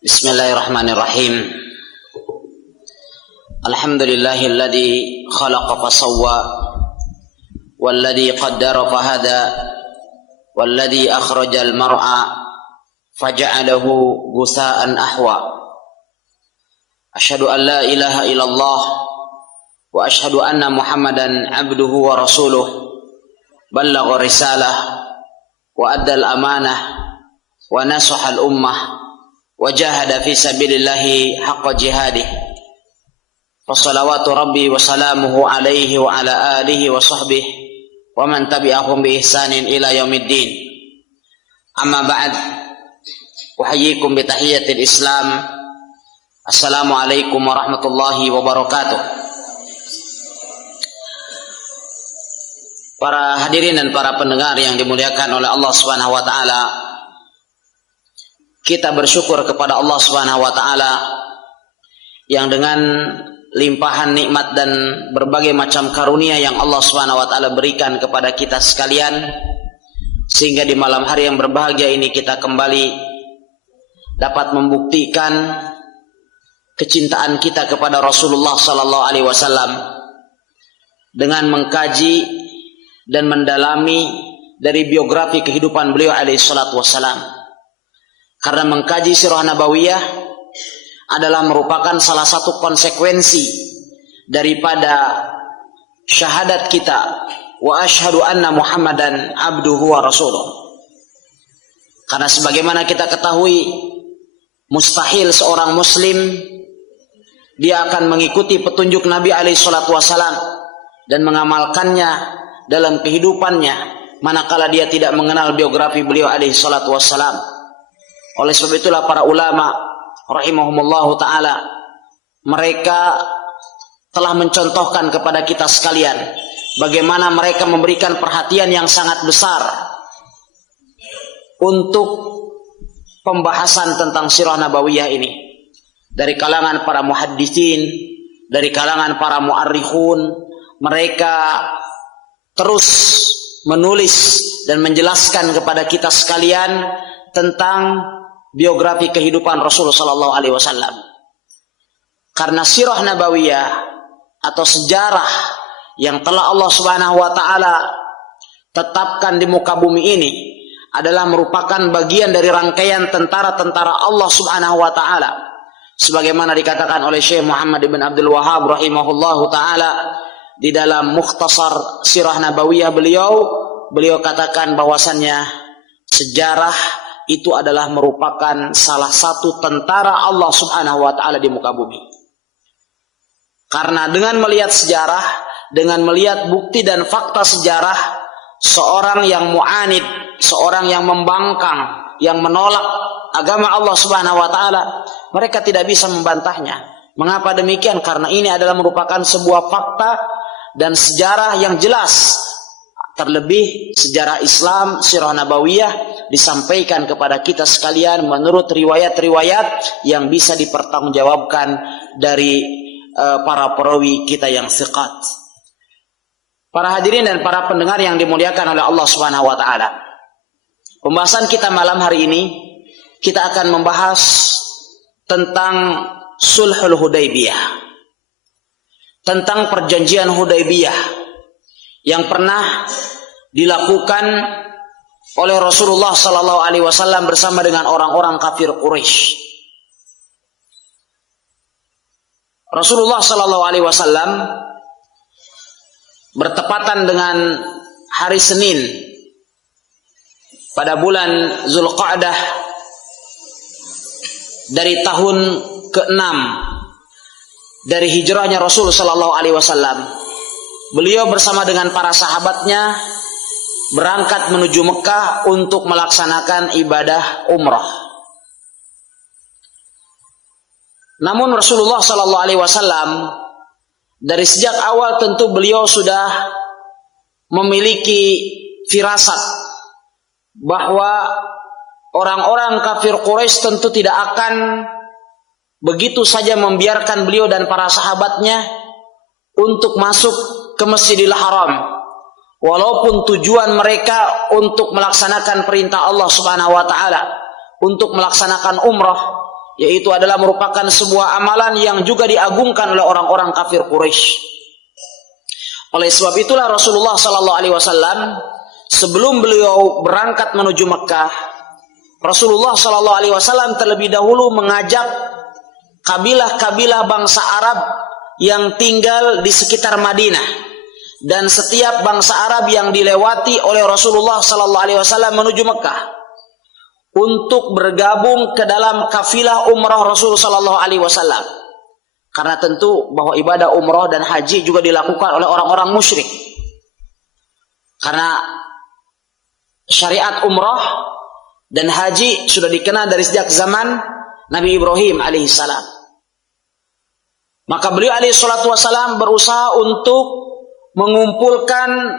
Bismillahirrahmanirrahim. Alhamdulillahilladzi khalaqa fasawwa walladzi qaddara fahada walladzi akhrajal mar'a faja'alahu ghusaa'an ahwa. Asyhadu an la ilaha illallah wa asyhadu anna Muhammadan abduhu wa rasuluh. Ballagha risalah wa addal amanah wa nasahal ummah wa jahada fi sabilillahi haqqa jihadih. Wassalawatu rabbi wa salamuhu alaihi wa ala alihi wa sahbihi wa man tabi'ahum bi ihsanin ila yaumiddin. Amma ba'd, uhayyikum bi tahiyyatil Islam. Assalamu alaikum warahmatullahi wabarakatuh. Para hadirin dan para pendengar yang dimuliakan oleh Allah Subhanahu wa taala, kita bersyukur kepada Allah Subhanahu wa taala yang dengan limpahan nikmat dan berbagai macam karunia yang Allah Subhanahu wa taala berikan kepada kita sekalian, sehingga di malam hari yang berbahagia ini kita kembali dapat membuktikan kecintaan kita kepada Rasulullah sallallahu alaihi wasallam dengan mengkaji dan mendalami dari biografi kehidupan beliau alaihi salatu wassalam. Karena mengkaji sirah nabawiyah adalah merupakan salah satu konsekuensi daripada syahadat kita wa asyhadu anna Muhammadan abduhu wa rasuluh. Karena sebagaimana kita ketahui, mustahil seorang muslim dia akan mengikuti petunjuk Nabi alaihi salatu wasallam dan mengamalkannya dalam kehidupannya manakala dia tidak mengenal biografi beliau alaihi salatu wasallam. Oleh sebab itulah para ulama rahimahumullahu ta'ala, mereka telah mencontohkan kepada kita sekalian bagaimana mereka memberikan perhatian yang sangat besar untuk pembahasan tentang sirah nabawiyah ini. Dari kalangan para muhadditsin, dari kalangan para muarrikhun, mereka terus menulis dan menjelaskan kepada kita sekalian tentang biografi kehidupan Rasulullah sallallahu alaihi wasallam. Karena sirah nabawiyah atau sejarah yang telah Allah Subhanahu wa taala tetapkan di muka bumi ini adalah merupakan bagian dari rangkaian tentara-tentara Allah Subhanahu wa taala. Sebagaimana dikatakan oleh Syekh Muhammad ibn Abdul Wahhab rahimahullahu taala di dalam Mukhtasar Sirah Nabawiyah beliau katakan bahwasannya sejarah itu adalah merupakan salah satu tentara Allah Subhanahu wa taala di muka bumi. Karena dengan melihat sejarah, dengan melihat bukti dan fakta sejarah, seorang yang mu'anid, seorang yang membangkang, yang menolak agama Allah Subhanahu wa taala, mereka tidak bisa membantahnya. Mengapa demikian? Karena ini adalah merupakan sebuah fakta dan sejarah yang jelas. Terlebih sejarah Islam, sirah nabawiyah disampaikan kepada kita sekalian menurut riwayat-riwayat yang bisa dipertanggungjawabkan dari para perawi kita yang thiqat. Para hadirin dan para pendengar yang dimuliakan oleh Allah Subhanahu wa taala. Pembahasan kita malam hari ini kita akan membahas tentang Sulhul Hudaybiyah. Tentang perjanjian Hudaybiyah yang pernah dilakukan oleh Rasulullah sallallahu alaihi wasallam bersama dengan orang-orang kafir Quraisy. Rasulullah sallallahu alaihi wasallam bertepatan dengan hari Senin pada bulan Zulqa'dah dari tahun ke-6 dari hijrahnya Rasul sallallahu alaihi wasallam. Beliau bersama dengan para sahabatnya berangkat menuju Mekah untuk melaksanakan ibadah umrah. Namun Rasulullah sallallahu alaihi wasallam dari sejak awal tentu beliau sudah memiliki firasat bahwa orang-orang kafir Quraisy tentu tidak akan begitu saja membiarkan beliau dan para sahabatnya untuk masuk ke Masjidil Haram. Walaupun tujuan mereka untuk melaksanakan perintah Allah Subhanahu wa taala, untuk melaksanakan umrah, yaitu adalah merupakan sebuah amalan yang juga diagungkan oleh orang-orang kafir Quraisy. Oleh sebab itulah Rasulullah sallallahu alaihi wasallam sebelum beliau berangkat menuju Mekah, Rasulullah sallallahu alaihi wasallam terlebih dahulu mengajak kabilah-kabilah bangsa Arab yang tinggal di sekitar Madinah dan setiap bangsa Arab yang dilewati oleh Rasulullah sallallahu alaihi wasallam menuju Mekah untuk bergabung ke dalam kafilah umrah Rasul sallallahu alaihi wasallam. Karena tentu bahwa ibadah umrah dan haji juga dilakukan oleh orang-orang musyrik. Karena syariat umrah dan haji sudah dikenal dari sejak zaman Nabi Ibrahim alaihissalam. Maka beliau alaihissalatu wassalam berusaha untuk mengumpulkan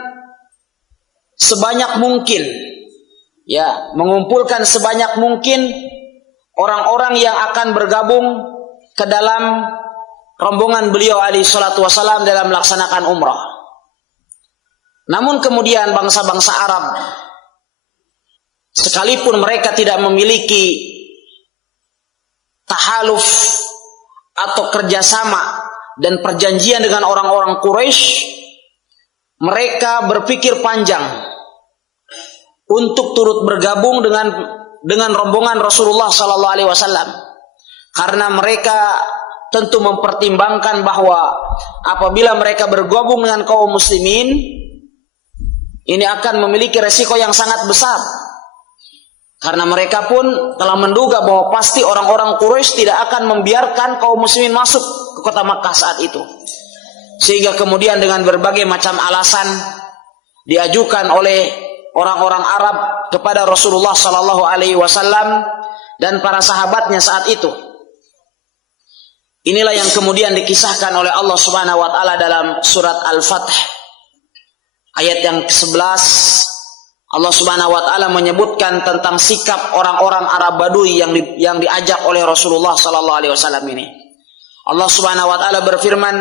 sebanyak mungkin, mengumpulkan sebanyak mungkin orang-orang yang akan bergabung ke dalam rombongan beliau alaihissalatu wassalam dalam melaksanakan umrah. Namun kemudian bangsa-bangsa Arab, sekalipun mereka tidak memiliki tahaluf atau kerjasama dan perjanjian dengan orang-orang Quraisy, mereka berpikir panjang untuk turut bergabung dengan rombongan Rasulullah sallallahu alaihi wasallam, karena mereka tentu mempertimbangkan bahwa apabila mereka bergabung dengan kaum muslimin, ini akan memiliki resiko yang sangat besar. Karena mereka pun telah menduga bahwa pasti orang-orang Quraisy tidak akan membiarkan kaum muslimin masuk ke kota Makkah saat itu. Sehingga kemudian dengan berbagai macam alasan diajukan oleh orang-orang Arab kepada Rasulullah sallallahu alaihi wasallam dan para sahabatnya saat itu. Inilah yang kemudian dikisahkan oleh Allah Subhanahu wa taala dalam surat Al-Fath ayat yang ke-11. Allah Subhanahu wa taala menyebutkan tentang sikap orang-orang Arab Badui yang diajak oleh Rasulullah sallallahu alaihi wasallam ini. Allah Subhanahu wa taala berfirman,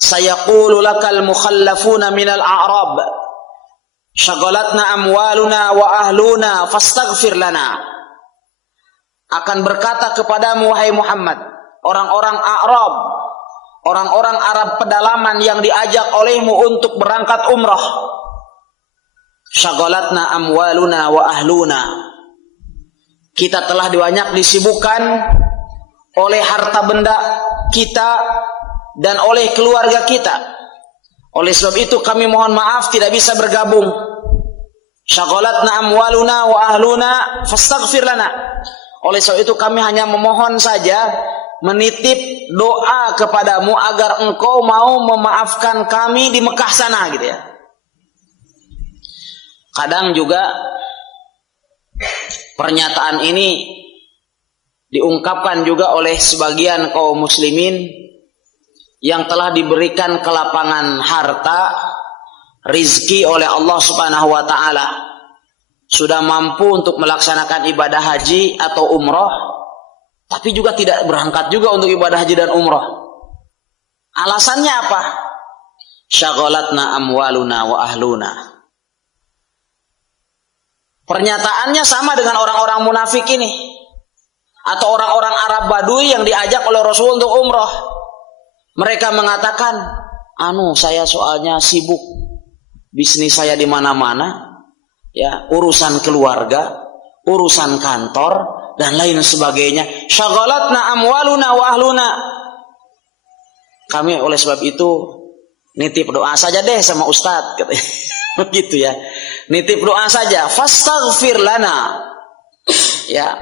"Sayaqulu lakal mukhallafuna minal a'rab syaghalatna amwaluna wa ahluna fastaghfir lana." Akan berkata kepadamu wahai Muhammad, orang-orang Arab, orang-orang Arab pedalaman yang diajak olehmu untuk berangkat umrah, syaghalatna amwaluna wa ahluna, kita telah banyak disibukkan oleh harta benda kita dan oleh keluarga kita. Oleh sebab itu kami mohon maaf tidak bisa bergabung. Syaghalatna amwaluna wa ahluna fastaghfir lana. Oleh sebab itu kami hanya memohon saja, menitip doa kepadamu agar engkau mau memaafkan kami di Mekah sana gitu ya. Kadang juga pernyataan ini diungkapkan juga oleh sebagian kaum muslimin yang telah diberikan kelapangan harta, rizki oleh Allah Subhanahu wa taala, sudah mampu untuk melaksanakan ibadah haji atau umrah, tapi juga tidak berangkat juga untuk ibadah haji dan umrah. Alasannya apa? Syaghalatna amwaluna wa ahluna. Pernyataannya sama dengan orang-orang munafik ini, atau orang-orang Arab Badui yang diajak oleh Rasul untuk umrah. Mereka mengatakan, saya soalnya sibuk, bisnis saya di mana-mana, ya, urusan keluarga, urusan kantor dan lain sebagainya. Syaghalatna amwaluna wa ahluna. Kami oleh sebab itu nitip doa saja deh sama ustaz, katanya. Begitu ya. Nitip doa saja. Fastaghfir lana. Ya.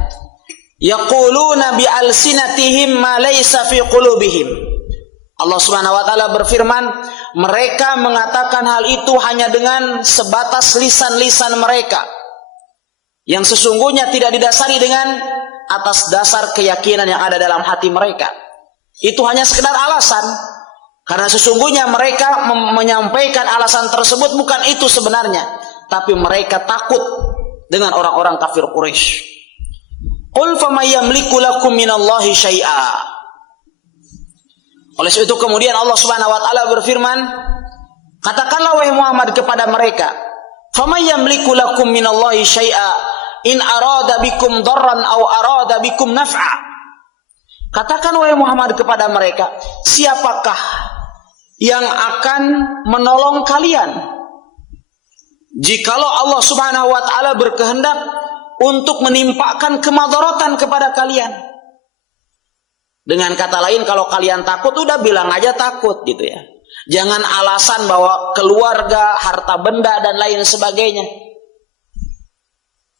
Yaquluna bi alsinatihim ma laysa fi qulubihim. Allah Subhanahu wa taala berfirman, mereka mengatakan hal itu hanya dengan sebatas lisan-lisan mereka, yang sesungguhnya tidak didasari dengan atas dasar keyakinan yang ada dalam hati mereka. Itu hanya sekedar alasan, karena sesungguhnya mereka menyampaikan alasan tersebut bukan itu sebenarnya, tapi mereka takut dengan orang-orang kafir Quraisy. Qul faman yamliku lakum minallahi syai'a. Oleh sebab itu kemudian Allah Subhanahu wa taala berfirman, katakanlah wahai Muhammad kepada mereka, faman yamliku lakum minallahi syai'a in arada bikum darran aw arada bikum naf'a. Katakan wahai Muhammad kepada mereka, siapakah yang akan menolong kalian jikalau Allah Subhanahu wa taala berkehendak untuk menimpakan kemadaratan kepada kalian? Dengan kata lain, kalau kalian takut, udah bilang aja takut gitu ya. Jangan alasan bahwa keluarga, harta benda dan lain sebagainya.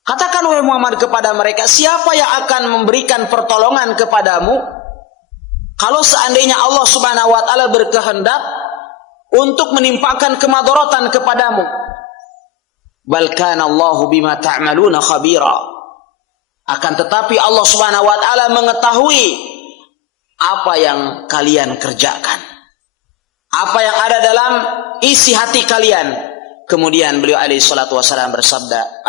Katakan wahai Muhammad kepada mereka, siapa yang akan memberikan pertolongan kepadamu kalau seandainya Allah Subhanahu wa taala berkehendak untuk menimpakan kemadaratan kepadamu? Bal kana Allahu bima ta'maluna khabira. Akan tetapi Allah Subhanahu wa taala mengetahui apa yang kalian kerjakan, apa yang ada dalam isi hati kalian. Kemudian beliau alaihi salatu wasallam bersabda,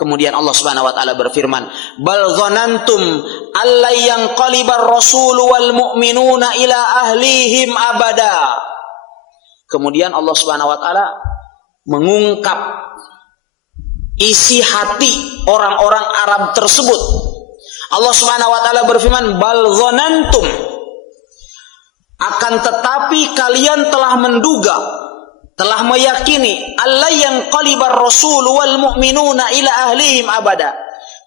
kemudian Allah Subhanahu wa taala berfirman, bal dhanantum alla yanqalibar rasul wal mu'minuna ila ahlihim abada. Kemudian Allah Subhanahu wa taala mengungkap isi hati orang-orang Arab tersebut. Allah Subhanahu wa taala berfirman, bal dhanantum, akan tetapi kalian telah menduga, telah meyakini, alla yanqalibar rasul wal mu'minuna ila ahlihim abada.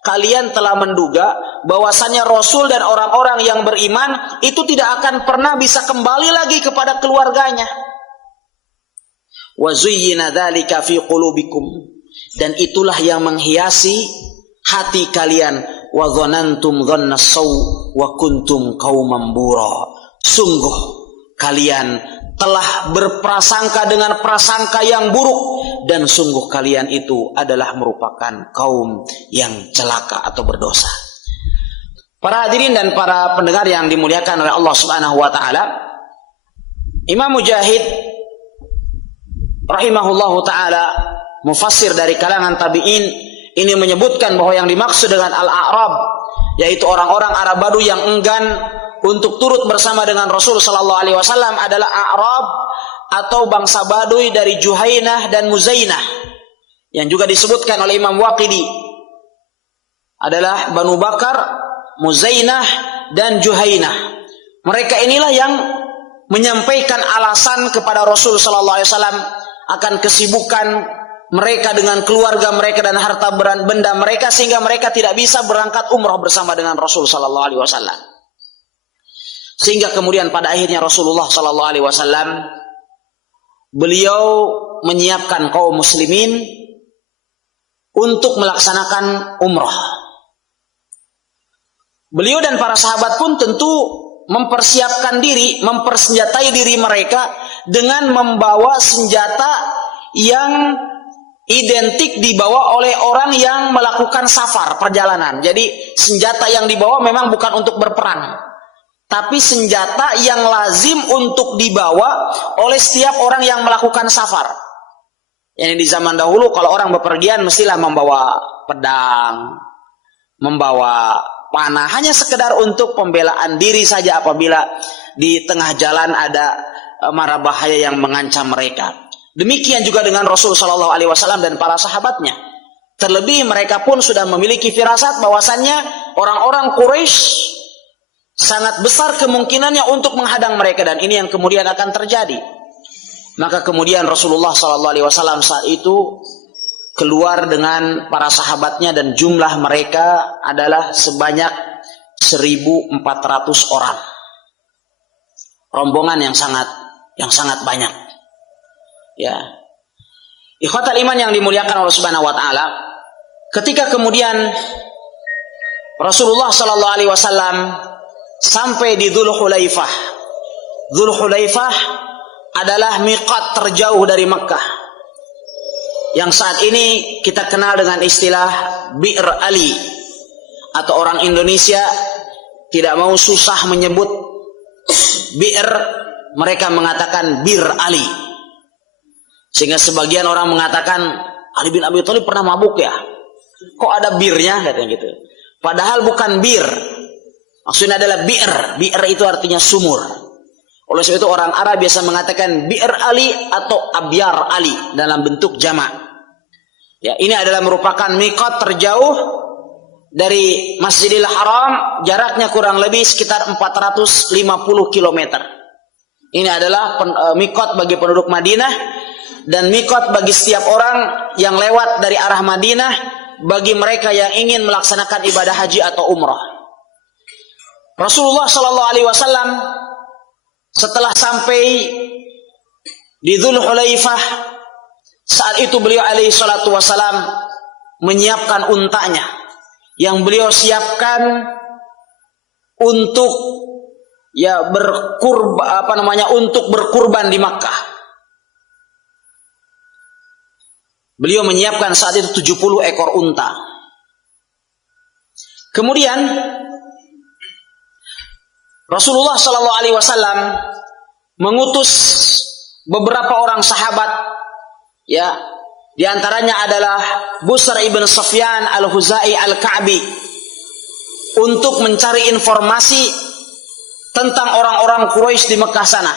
Kalian telah menduga bahwasannya Rasul dan orang-orang yang beriman itu tidak akan pernah bisa kembali lagi kepada keluarganya. Wa zuyyina dzalika fi qulubikum, dan itulah yang menghiasi hati kalian. Wa dhanantum dhannas saw wa kuntum qauman bura. Sungguh kalian telah berprasangka dengan prasangka yang buruk, dan sungguh kalian itu adalah merupakan kaum yang celaka atau berdosa. Para hadirin dan para pendengar yang dimuliakan oleh Allah Subhanahu wa taala, Imam Mujahid rahimahullahu taala, mufassir dari kalangan tabi'in, ini menyebutkan bahwa yang dimaksud dengan al-a'rab yaitu orang-orang Arab Badu yang enggan untuk turut bersama dengan Rasul sallallahu alaihi wasallam adalah A'rab atau bangsa Baduy dari Juhainah dan Muzainah, yang juga disebutkan oleh Imam Waqidi adalah Banu Bakar, Muzainah dan Juhainah. Mereka inilah yang menyampaikan alasan kepada Rasul sallallahu alaihi wasallam akan kesibukan mereka dengan keluarga mereka dan harta benda mereka, sehingga mereka tidak bisa berangkat umrah bersama dengan Rasul sallallahu alaihi wasallam. Sehingga kemudian pada akhirnya Rasulullah sallallahu alaihi wasallam beliau menyiapkan kaum muslimin untuk melaksanakan umrah. Beliau dan para sahabat pun tentu mempersiapkan diri, mempersenjatai diri mereka dengan membawa senjata yang identik dibawa oleh orang yang melakukan safar, perjalanan. Jadi senjata yang dibawa memang bukan untuk berperang, tapi senjata yang lazim untuk dibawa oleh setiap orang yang melakukan safar. Yang di zaman dahulu kalau orang bepergian mestilah membawa pedang, membawa panah, hanya sekedar untuk pembelaan diri saja apabila di tengah jalan ada mara bahaya yang mengancam mereka. Demikian juga dengan Rasul sallallahu alaihi wasallam dan para sahabatnya. Terlebih mereka pun sudah memiliki firasat bahwasannya orang-orang Quraisy sangat besar kemungkinannya untuk menghadang mereka, dan ini yang kemudian akan terjadi. Maka kemudian Rasulullah SAW saat itu keluar dengan para sahabatnya, dan jumlah mereka adalah sebanyak 1.400 orang. Rombongan yang sangat banyak. Ya, ikhwatal iman yang dimuliakan Allah Subhanahu wa taala, ketika kemudian Rasulullah SAW sampai di Dzul Hulaifah. Dzul Hulaifah adalah miqat terjauh dari Makkah, yang saat ini kita kenal dengan istilah Bir Ali, atau orang Indonesia tidak mau susah menyebut Bir, mereka mengatakan Bir Ali. Sehingga sebagian orang mengatakan Ali bin Abi Thalib pernah mabuk ya, kok ada birnya, katanya gitu. Padahal bukan bir, maksudnya adalah bi'r. Bi'r itu artinya sumur. Oleh sebab itu orang Arab biasa mengatakan bi'r Ali atau abyar Ali dalam bentuk jamak. Ya, ini adalah merupakan miqat terjauh dari Masjidil Haram jaraknya kurang lebih sekitar 450 km. Ini adalah mikot bagi penduduk Madinah dan mikot bagi setiap orang yang lewat dari arah Madinah bagi mereka yang ingin melaksanakan ibadah haji atau umrah. Rasulullah Shallallahu Alaihi Wasallam setelah sampai di Dzul Hulaifah, saat itu beliau alaihi salatu wasalam menyiapkan untanya yang beliau siapkan untuk untuk berkurban di Makkah. Beliau menyiapkan saat itu 70 ekor unta. Kemudian Rasulullah Shallallahu Alaihi Wasallam mengutus beberapa orang sahabat, ya, di antaranya adalah Busr ibn Sufyan al-Huzai al-Ka'bi, untuk mencari informasi tentang orang-orang Quraisy di Mekah sana.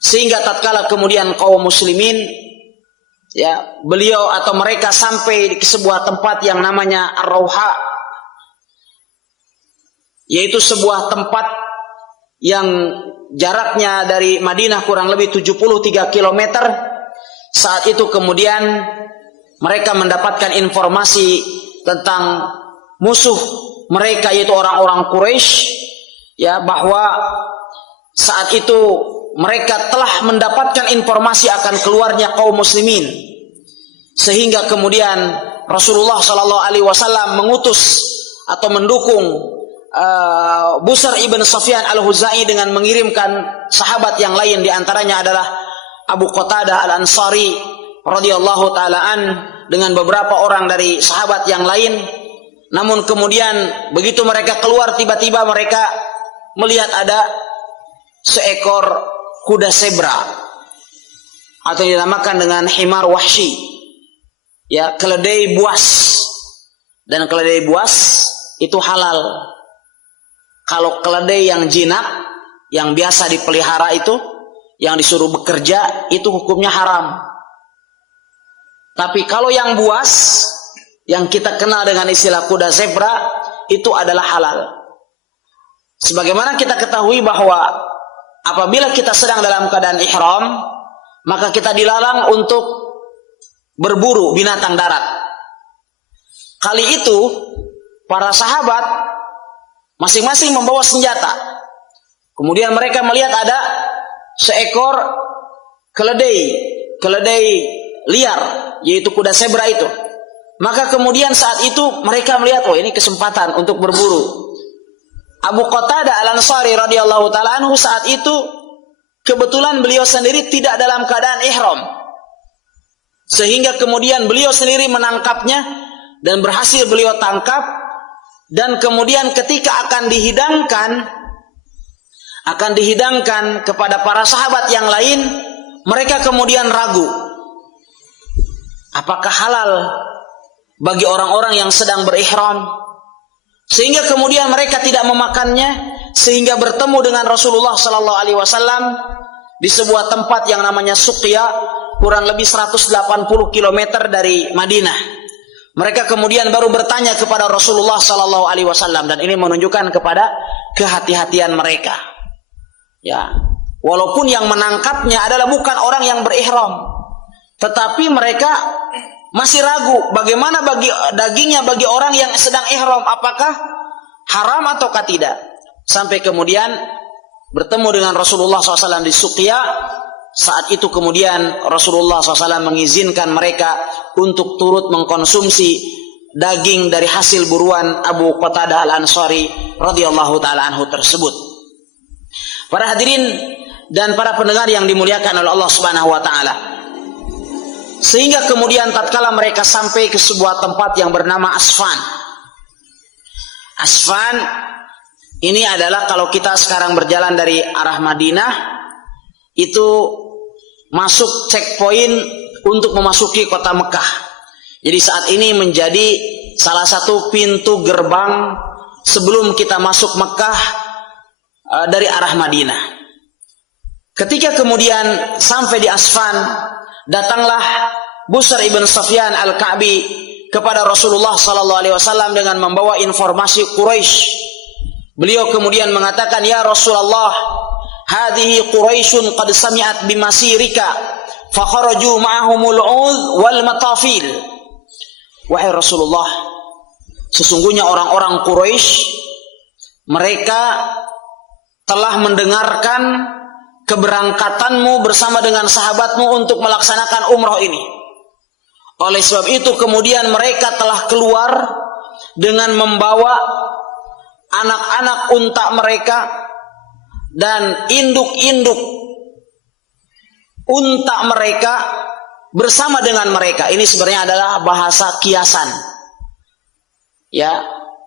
Sehingga tatkala kemudian kaum muslimin, ya, beliau atau mereka sampai ke sebuah tempat yang namanya Ar-Rauha, yaitu sebuah tempat yang jaraknya dari Madinah kurang lebih 73 km. Saat itu kemudian mereka mendapatkan informasi tentang musuh mereka, yaitu orang-orang Quraisy, ya, bahwa saat itu mereka telah mendapatkan informasi akan keluarnya kaum muslimin, sehingga kemudian Rasulullah Shallallahu Alaihi Wasallam mengutus atau mendukung Busr ibn Sufyan al-Huzai dengan mengirimkan sahabat yang lain, di antaranya adalah Abu Qatadah al-Ansari radhiyallahu taalaan dengan beberapa orang dari sahabat yang lain. Namun kemudian begitu mereka keluar, tiba-tiba mereka melihat ada seekor kuda zebra atau dinamakan dengan himar wahsy, ya, keledai buas. Dan keledai buas itu halal. Kalau keledai yang jinak, yang biasa dipelihara itu, yang disuruh bekerja, itu hukumnya haram. Tapi kalau yang buas, yang kita kenal dengan istilah kuda zebra, itu adalah halal. Sebagaimana kita ketahui bahwa apabila kita sedang dalam keadaan ihram, maka kita dilarang untuk berburu binatang darat. Kali itu para sahabat masing-masing membawa senjata. Kemudian mereka melihat ada seekor keledai liar, yaitu kuda zebra itu. Maka kemudian saat itu mereka melihat, oh, ini kesempatan untuk berburu. Abu Qatadah al-Ansari radhiyallahu taala anhu saat itu kebetulan beliau sendiri tidak dalam keadaan ihram, sehingga kemudian beliau sendiri menangkapnya dan berhasil beliau tangkap. Dan kemudian ketika akan dihidangkan kepada para sahabat yang lain, mereka kemudian ragu apakah halal bagi orang-orang yang sedang berihram, sehingga kemudian mereka tidak memakannya, sehingga bertemu dengan Rasulullah Sallallahu Alaihi Wasallam di sebuah tempat yang namanya Suqya, kurang lebih 180 km dari Madinah. Mereka kemudian baru bertanya kepada Rasulullah Sallallahu Alaihi Wasallam, dan ini menunjukkan kepada kehati-hatian mereka. Ya, walaupun yang menangkapnya adalah bukan orang yang berihram, tetapi mereka masih ragu bagaimana dagingnya bagi orang yang sedang ihram, apakah haram ataukah tidak. Sampai kemudian bertemu dengan Rasulullah SAW di Suqya. Saat itu kemudian Rasulullah SAW mengizinkan mereka untuk turut mengkonsumsi daging dari hasil buruan Abu Qatadah al-Ansari radhiyallahu taala anhu tersebut. Para hadirin dan para pendengar yang dimuliakan oleh Allah Subhanahu wa taala. Sehingga kemudian tatkala mereka sampai ke sebuah tempat yang bernama Asfan. Asfan ini adalah kalau kita sekarang berjalan dari arah Madinah, itu masuk checkpoint untuk memasuki kota Mekah. Jadi saat ini menjadi salah satu pintu gerbang sebelum kita masuk Mekah dari arah Madinah. Ketika kemudian sampai di Asfan, datanglah Busr ibn Sufyan al-Ka'bi kepada Rasulullah sallallahu alaihi wasallam dengan membawa informasi Quraisy. Beliau kemudian mengatakan, "Ya Rasulullah, hadhihi Quraisyun qad sami'at bimasirika fa kharaju ma'ahumul 'udh wal matafil." Wahai Rasulullah, sesungguhnya orang-orang Quraisy mereka telah mendengarkan keberangkatanmu bersama dengan sahabatmu untuk melaksanakan umrah ini. Oleh sebab itu kemudian mereka telah keluar dengan membawa anak-anak unta mereka dan induk-induk unta mereka bersama dengan mereka. Ini sebenarnya adalah bahasa kiasan. Ya,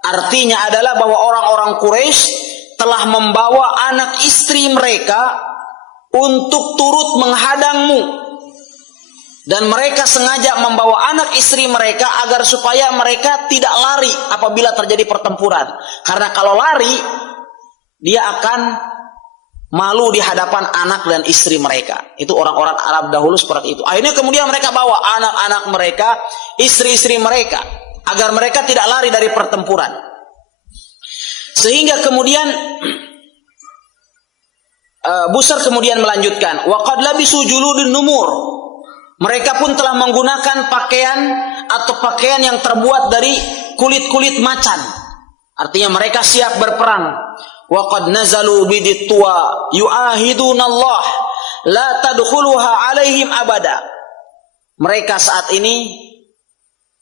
artinya adalah bahwa orang-orang Quraisy telah membawa anak istri mereka untuk turut menghadangmu, dan mereka sengaja membawa anak istri mereka agar supaya mereka tidak lari apabila terjadi pertempuran, karena kalau lari dia akan malu di hadapan anak dan istri mereka. Itu orang-orang Arab dahulu seperti itu. Akhirnya kemudian mereka bawa anak-anak mereka, istri-istri mereka, agar mereka tidak lari dari pertempuran. Sehingga kemudian Busr kemudian melanjutkan, wa qad labisu juludun numur. Mereka pun telah menggunakan pakaian atau pakaian yang terbuat dari kulit-kulit macan. Artinya mereka siap berperang. Wa qad nazalu biditwa yu'ahidunallah la tadkhuluha alaihim abada. Mereka saat ini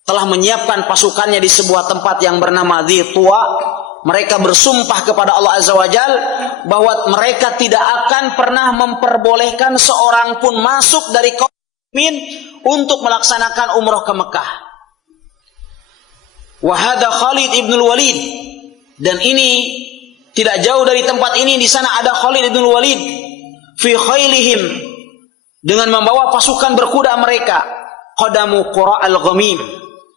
telah menyiapkan pasukannya di sebuah tempat yang bernama Dhitwa. Mereka bersumpah kepada Allah Azza wa Jal bahwa mereka tidak akan pernah memperbolehkan seorang pun masuk dari kaum muslimin untuk melaksanakan umrah ke Mekah. Wa hadha Khalid ibn Walid, dan ini tidak jauh dari tempat ini, di sana ada Khalid ibn Walid fi khailihim, dengan membawa pasukan berkuda mereka. Qadamu Qura al-Ghamim,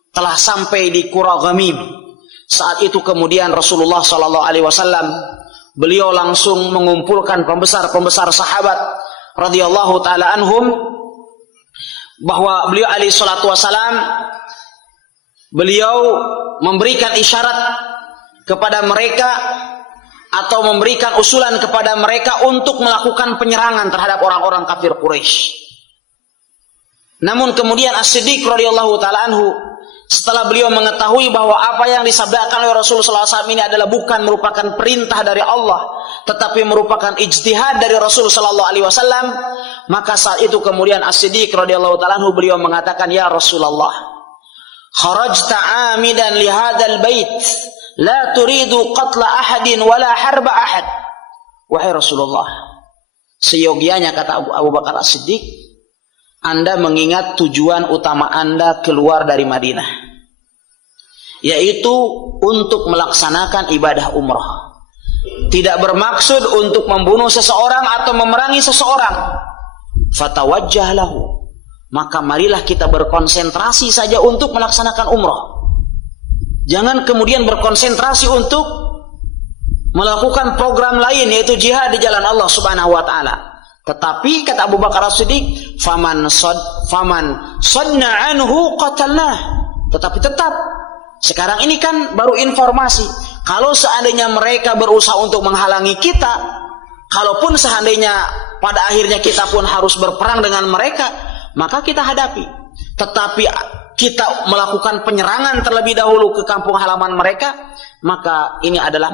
telah sampai di Qura Ghamim. Saat itu kemudian Rasulullah sallallahu alaihi wasallam beliau langsung mengumpulkan pembesar-pembesar sahabat radhiyallahu taala anhum, bahwa beliau alaihi salatu wasallam beliau memberikan isyarat kepada mereka atau memberikan usulan kepada mereka untuk melakukan penyerangan terhadap orang-orang kafir Quraisy. Namun kemudian As-Siddiq radhiyallahu taala anhu, setelah beliau mengetahui bahwa apa yang disabdakan oleh Rasulullah SAW ini adalah bukan merupakan perintah dari Allah, tetapi merupakan ijtihad dari Rasulullah SAW, maka saat itu kemudian As-Siddiq radhiyallahu ta'ala anhu beliau mengatakan, "Ya Rasulullah, kharajta amidan li hadzal bait, la turidu qatla ahadin wala harba ahad." Wahai Rasulullah, seyogianya kata Abu Bakar As-Siddiq, Anda mengingat tujuan utama Anda keluar dari Madinah, yaitu untuk melaksanakan ibadah umrah. Tidak bermaksud untuk membunuh seseorang atau memerangi seseorang. Fatawajjah lahu, maka marilah kita berkonsentrasi saja untuk melaksanakan umrah. Jangan kemudian berkonsentrasi untuk melakukan program lain, yaitu jihad di jalan Allah Subhanahu wa taala. Tetapi kata Abu Bakar As-Siddiq, faman sadna anhu qatalnah. Tetapi tetap sekarang ini kan baru informasi. Kalau seandainya mereka berusaha untuk menghalangi kita, kalaupun seandainya pada akhirnya kita pun harus berperang dengan mereka, maka kita hadapi. Tetapi kita melakukan penyerangan terlebih dahulu ke kampung halaman mereka, maka ini adalah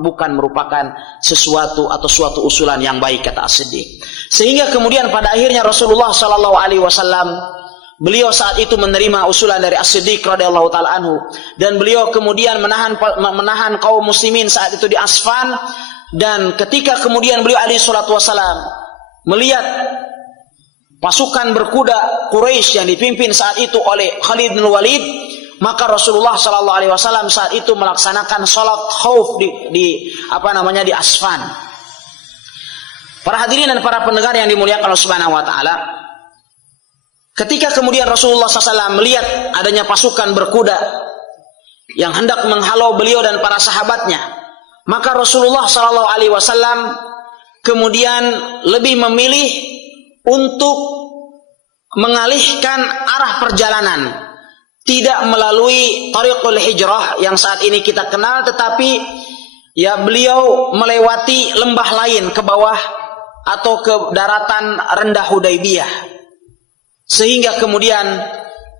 bukan merupakan sesuatu atau suatu usulan yang baik, kata As-Siddiq. Sehingga kemudian pada akhirnya Rasulullah sallallahu alaihi wasallam beliau saat itu menerima usulan dari As-Siddiq radhiyallahu taala anhu, dan beliau kemudian menahan kaum muslimin saat itu di Asfan. Dan ketika kemudian beliau alaihi salatu wasallam melihat pasukan berkuda Quraisy yang dipimpin saat itu oleh Khalid bin Walid, maka Rasulullah sallallahu alaihi wasallam saat itu melaksanakan salat khauf di Asfan. Para hadirin dan para pendengar yang dimuliakan Allah Subhanahu wa taala, ketika kemudian Rasulullah SAW melihat adanya pasukan berkuda yang hendak menghalau beliau dan para sahabatnya, maka Rasulullah SAW kemudian lebih memilih untuk mengalihkan arah perjalanan, tidak melalui Thariqul Hijrah yang saat ini kita kenal, tetapi ya beliau melewati lembah lain ke bawah atau ke daratan rendah Hudaybiyah, sehingga kemudian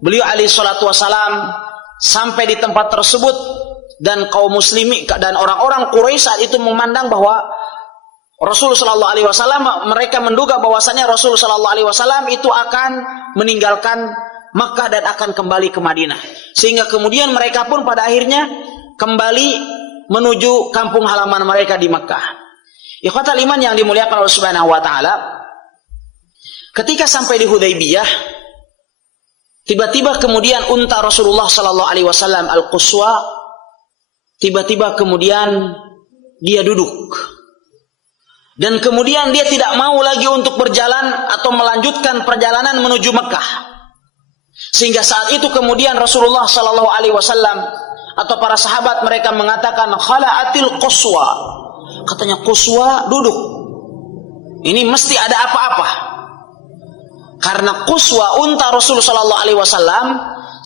beliau alaihi salatu wasalam sampai di tempat tersebut, dan kaum muslimin dan orang-orang Quraisy saat itu memandang bahwa Rasul sallallahu alaihi wasallam, mereka menduga bahwasanya Rasul sallallahu alaihi wasallam itu akan meninggalkan Makkah dan akan kembali ke Madinah, sehingga kemudian mereka pun pada akhirnya kembali menuju kampung halaman mereka di Makkah. Ikhwatal iman yang dimuliakan Allah Subhanahu wa taala, ketika sampai di Hudaybiyah, tiba-tiba kemudian unta Rasulullah sallallahu alaihi wasallam Al-Quswa tiba-tiba kemudian dia duduk. Dan kemudian dia tidak mau lagi untuk berjalan atau melanjutkan perjalanan menuju Mekah. Sehingga saat itu kemudian Rasulullah sallallahu alaihi wasallam atau para sahabat mereka mengatakan khala'atil quswa. Katanya Quswa duduk. Ini mesti ada apa-apa. Karena Quswa, unta Rasul sallallahu alaihi wasallam,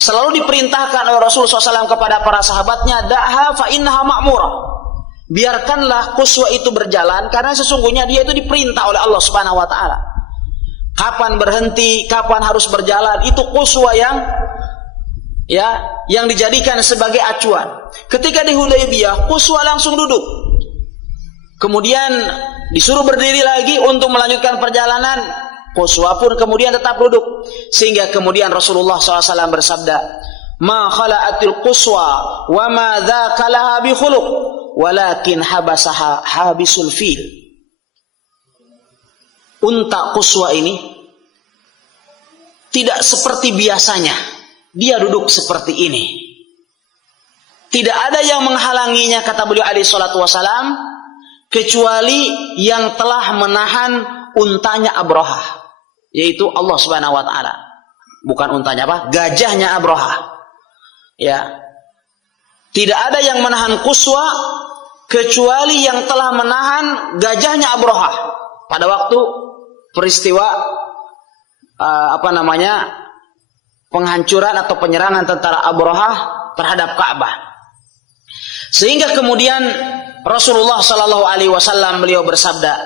selalu diperintahkan oleh Rasul SAW kepada para sahabatnya, da'ha fa innaha ma'murah. Biarkanlah Quswa itu berjalan karena sesungguhnya dia itu diperintah oleh Allah Subhanahu wa taala. Kapan berhenti, kapan harus berjalan, itu Quswa yang dijadikan sebagai acuan. Ketika di Hudaybiyah, Quswa langsung duduk. Kemudian disuruh berdiri lagi untuk melanjutkan perjalanan. Quswa pun kemudian tetap duduk, sehingga kemudian Rasulullah SAW bersabda, ma khala'atil Quswa wa ma dzaka laha bi khuluq walakin habasaha habisul fil. Unta Quswa ini tidak seperti biasanya, dia duduk seperti ini. Tidak ada yang menghalanginya, kata beliau alaihi salatu wasalam, kecuali yang telah menahan untanya Abraha, yaitu Allah Subhanahu wa taala. Bukan untanya apa? Gajahnya Abraha. Ya. Tidak ada yang menahan Quswa kecuali yang telah menahan gajahnya Abraha pada waktu peristiwa penghancuran atau penyerangan tentara Abraha terhadap Ka'bah. Sehingga kemudian Rasulullah sallallahu alaihi wasallam beliau bersabda,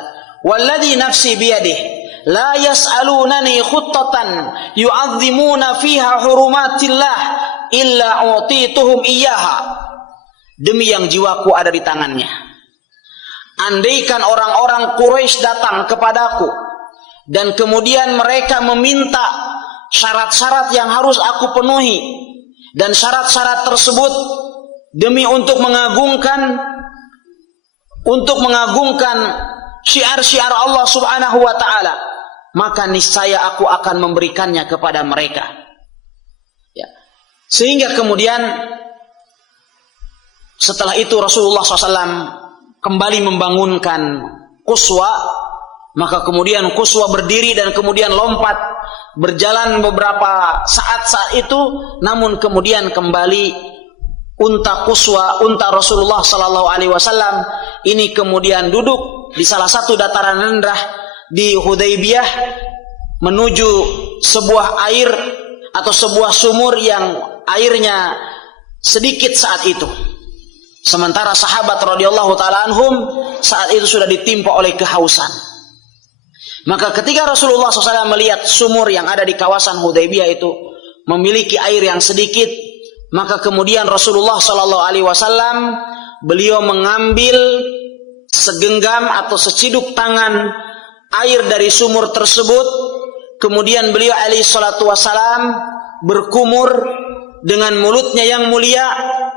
"Walladzi nafsi biyadihi la yas'alunani khuttatan yu'azzimuna fiha hurumatillah illa utituhum iyyaha." Demi yang jiwaku ada di tangannya, andaikan orang-orang Quraisy datang kepadaku dan kemudian mereka meminta syarat-syarat yang harus aku penuhi, dan syarat-syarat tersebut demi untuk mengagungkan syiar-syiar Allah Subhanahu wa taala, maka niscaya aku akan memberikannya kepada mereka. Ya. Sehingga kemudian setelah itu Rasulullah SAW kembali membangunkan Quswa, maka kemudian Quswa berdiri dan kemudian lompat, berjalan beberapa saat itu, namun kemudian kembali unta Quswa, unta Rasulullah sallallahu alaihi wasallam ini kemudian duduk di salah satu dataran rendah di Hudaybiyah menuju sebuah air atau sebuah sumur yang airnya sedikit saat itu. Sementara sahabat radhiyallahu taala anhum saat itu sudah ditimpa oleh kehausan. Maka ketika Rasulullah SAW melihat sumur yang ada di kawasan Hudaybiyah itu memiliki air yang sedikit, maka kemudian Rasulullah SAW beliau mengambil segenggam atau seciduk tangan air dari sumur tersebut, kemudian beliau alaihi salatu wasalam berkumur dengan mulutnya yang mulia,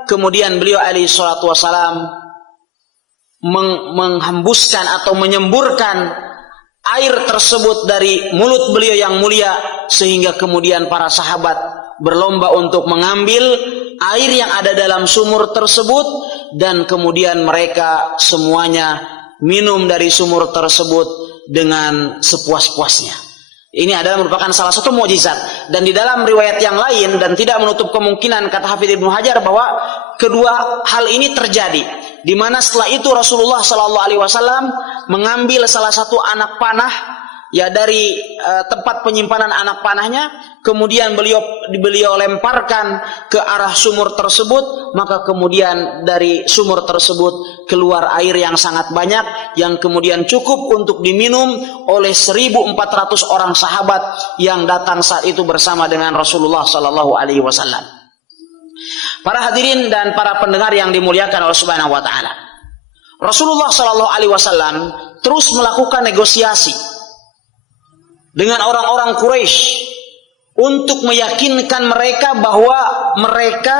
kemudian beliau alaihi salatu wasalam menghembuskan atau menyemburkan air tersebut dari mulut beliau yang mulia, sehingga kemudian para sahabat berlomba untuk mengambil air yang ada dalam sumur tersebut, dan kemudian mereka semuanya minum dari sumur tersebut dengan sepuas-puasnya. Ini adalah merupakan salah satu mukjizat, dan di dalam riwayat yang lain, dan tidak menutup kemungkinan kata Hafidz Ibnu Hajar bahwa kedua hal ini terjadi, di mana setelah itu Rasulullah SAW mengambil salah satu anak panah ya dari tempat penyimpanan anak panahnya, kemudian beliau lemparkan ke arah sumur tersebut, maka kemudian dari sumur tersebut keluar air yang sangat banyak, yang kemudian cukup untuk diminum oleh 1.400 orang sahabat yang datang saat itu bersama dengan Rasulullah sallallahu alaihi wasallam. Para hadirin dan para pendengar yang dimuliakan Allah Subhanahu wa taala. Rasulullah sallallahu alaihi wasallam terus melakukan negosiasi dengan orang-orang Quraisy untuk meyakinkan mereka bahwa mereka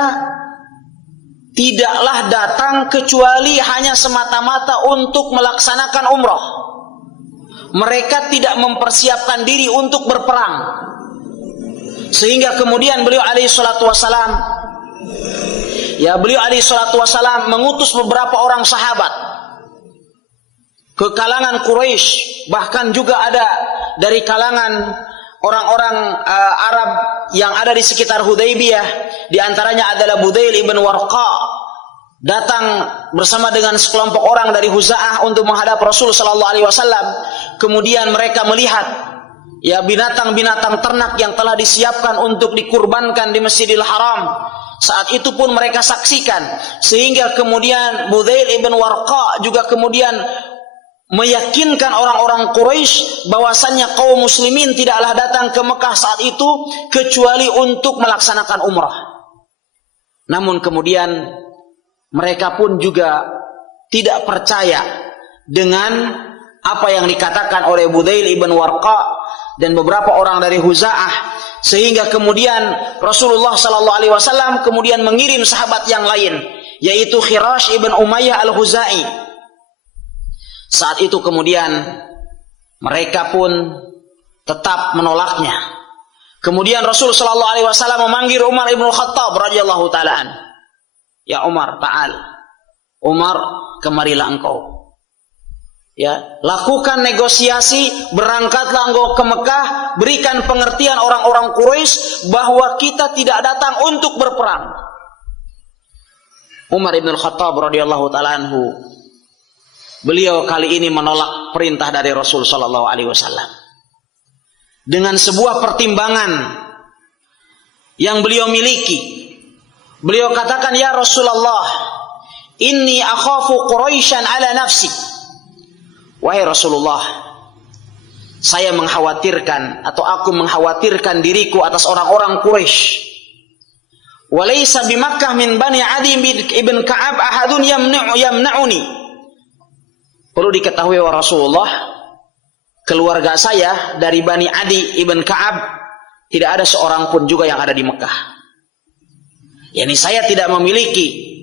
tidaklah datang kecuali hanya semata-mata untuk melaksanakan umrah. Mereka tidak mempersiapkan diri untuk berperang. Sehingga kemudian beliau alaihi salatu wasalam mengutus beberapa orang sahabat ke kalangan Quraisy, bahkan juga ada dari kalangan orang-orang Arab yang ada di sekitar Hudaybiyah, di antaranya adalah Budail ibn Warqa, datang bersama dengan sekelompok orang dari Huza'ah untuk menghadap Rasul sallallahu alaihi wasallam. Kemudian mereka melihat ya binatang-binatang ternak yang telah disiapkan untuk dikurbankan di Masjidil Haram. Saat itu pun mereka saksikan, sehingga kemudian Budail ibn Warqa juga kemudian meyakinkan orang-orang Quraisy bahwasannya kaum muslimin tidaklah datang ke Mekah saat itu kecuali untuk melaksanakan umrah. Namun kemudian mereka pun juga tidak percaya dengan apa yang dikatakan oleh Budail ibn Warqa dan beberapa orang dari Huza'ah, sehingga kemudian Rasulullah sallallahu alaihi wasallam kemudian mengirim sahabat yang lain, yaitu Khirash ibn Umayyah al-Huzai. Saat itu kemudian mereka pun tetap menolaknya. Kemudian Rasul sallallahu alaihi wasallam memanggil Umar ibn Khattab radhiyallahu ta'ala an. Ya Umar, ta'al. Umar, kemarilah engkau. Ya, lakukan negosiasi, berangkatlah engkau ke Mekah, berikan pengertian orang-orang Quraisy bahwa kita tidak datang untuk berperang. Umar ibn Khattab radhiyallahu ta'ala anhu, beliau kali ini menolak perintah dari Rasul sallallahu alaihi wasallam. Dengan sebuah pertimbangan yang beliau miliki. Beliau katakan, "Ya Rasulullah, inni akhafu Quraisyan ala nafsi." Wahai Rasulullah, saya mengkhawatirkan atau aku mengkhawatirkan diriku atas orang-orang Quraisy. Walaysa bi Makkah min Bani Adi ibn Ka'ab ahadun yamna'uni. Perlu diketahui wa Rasulullah, keluarga saya dari Bani Adi ibn Ka'ab tidak ada seorang pun juga yang ada di Mekah. Yani saya tidak memiliki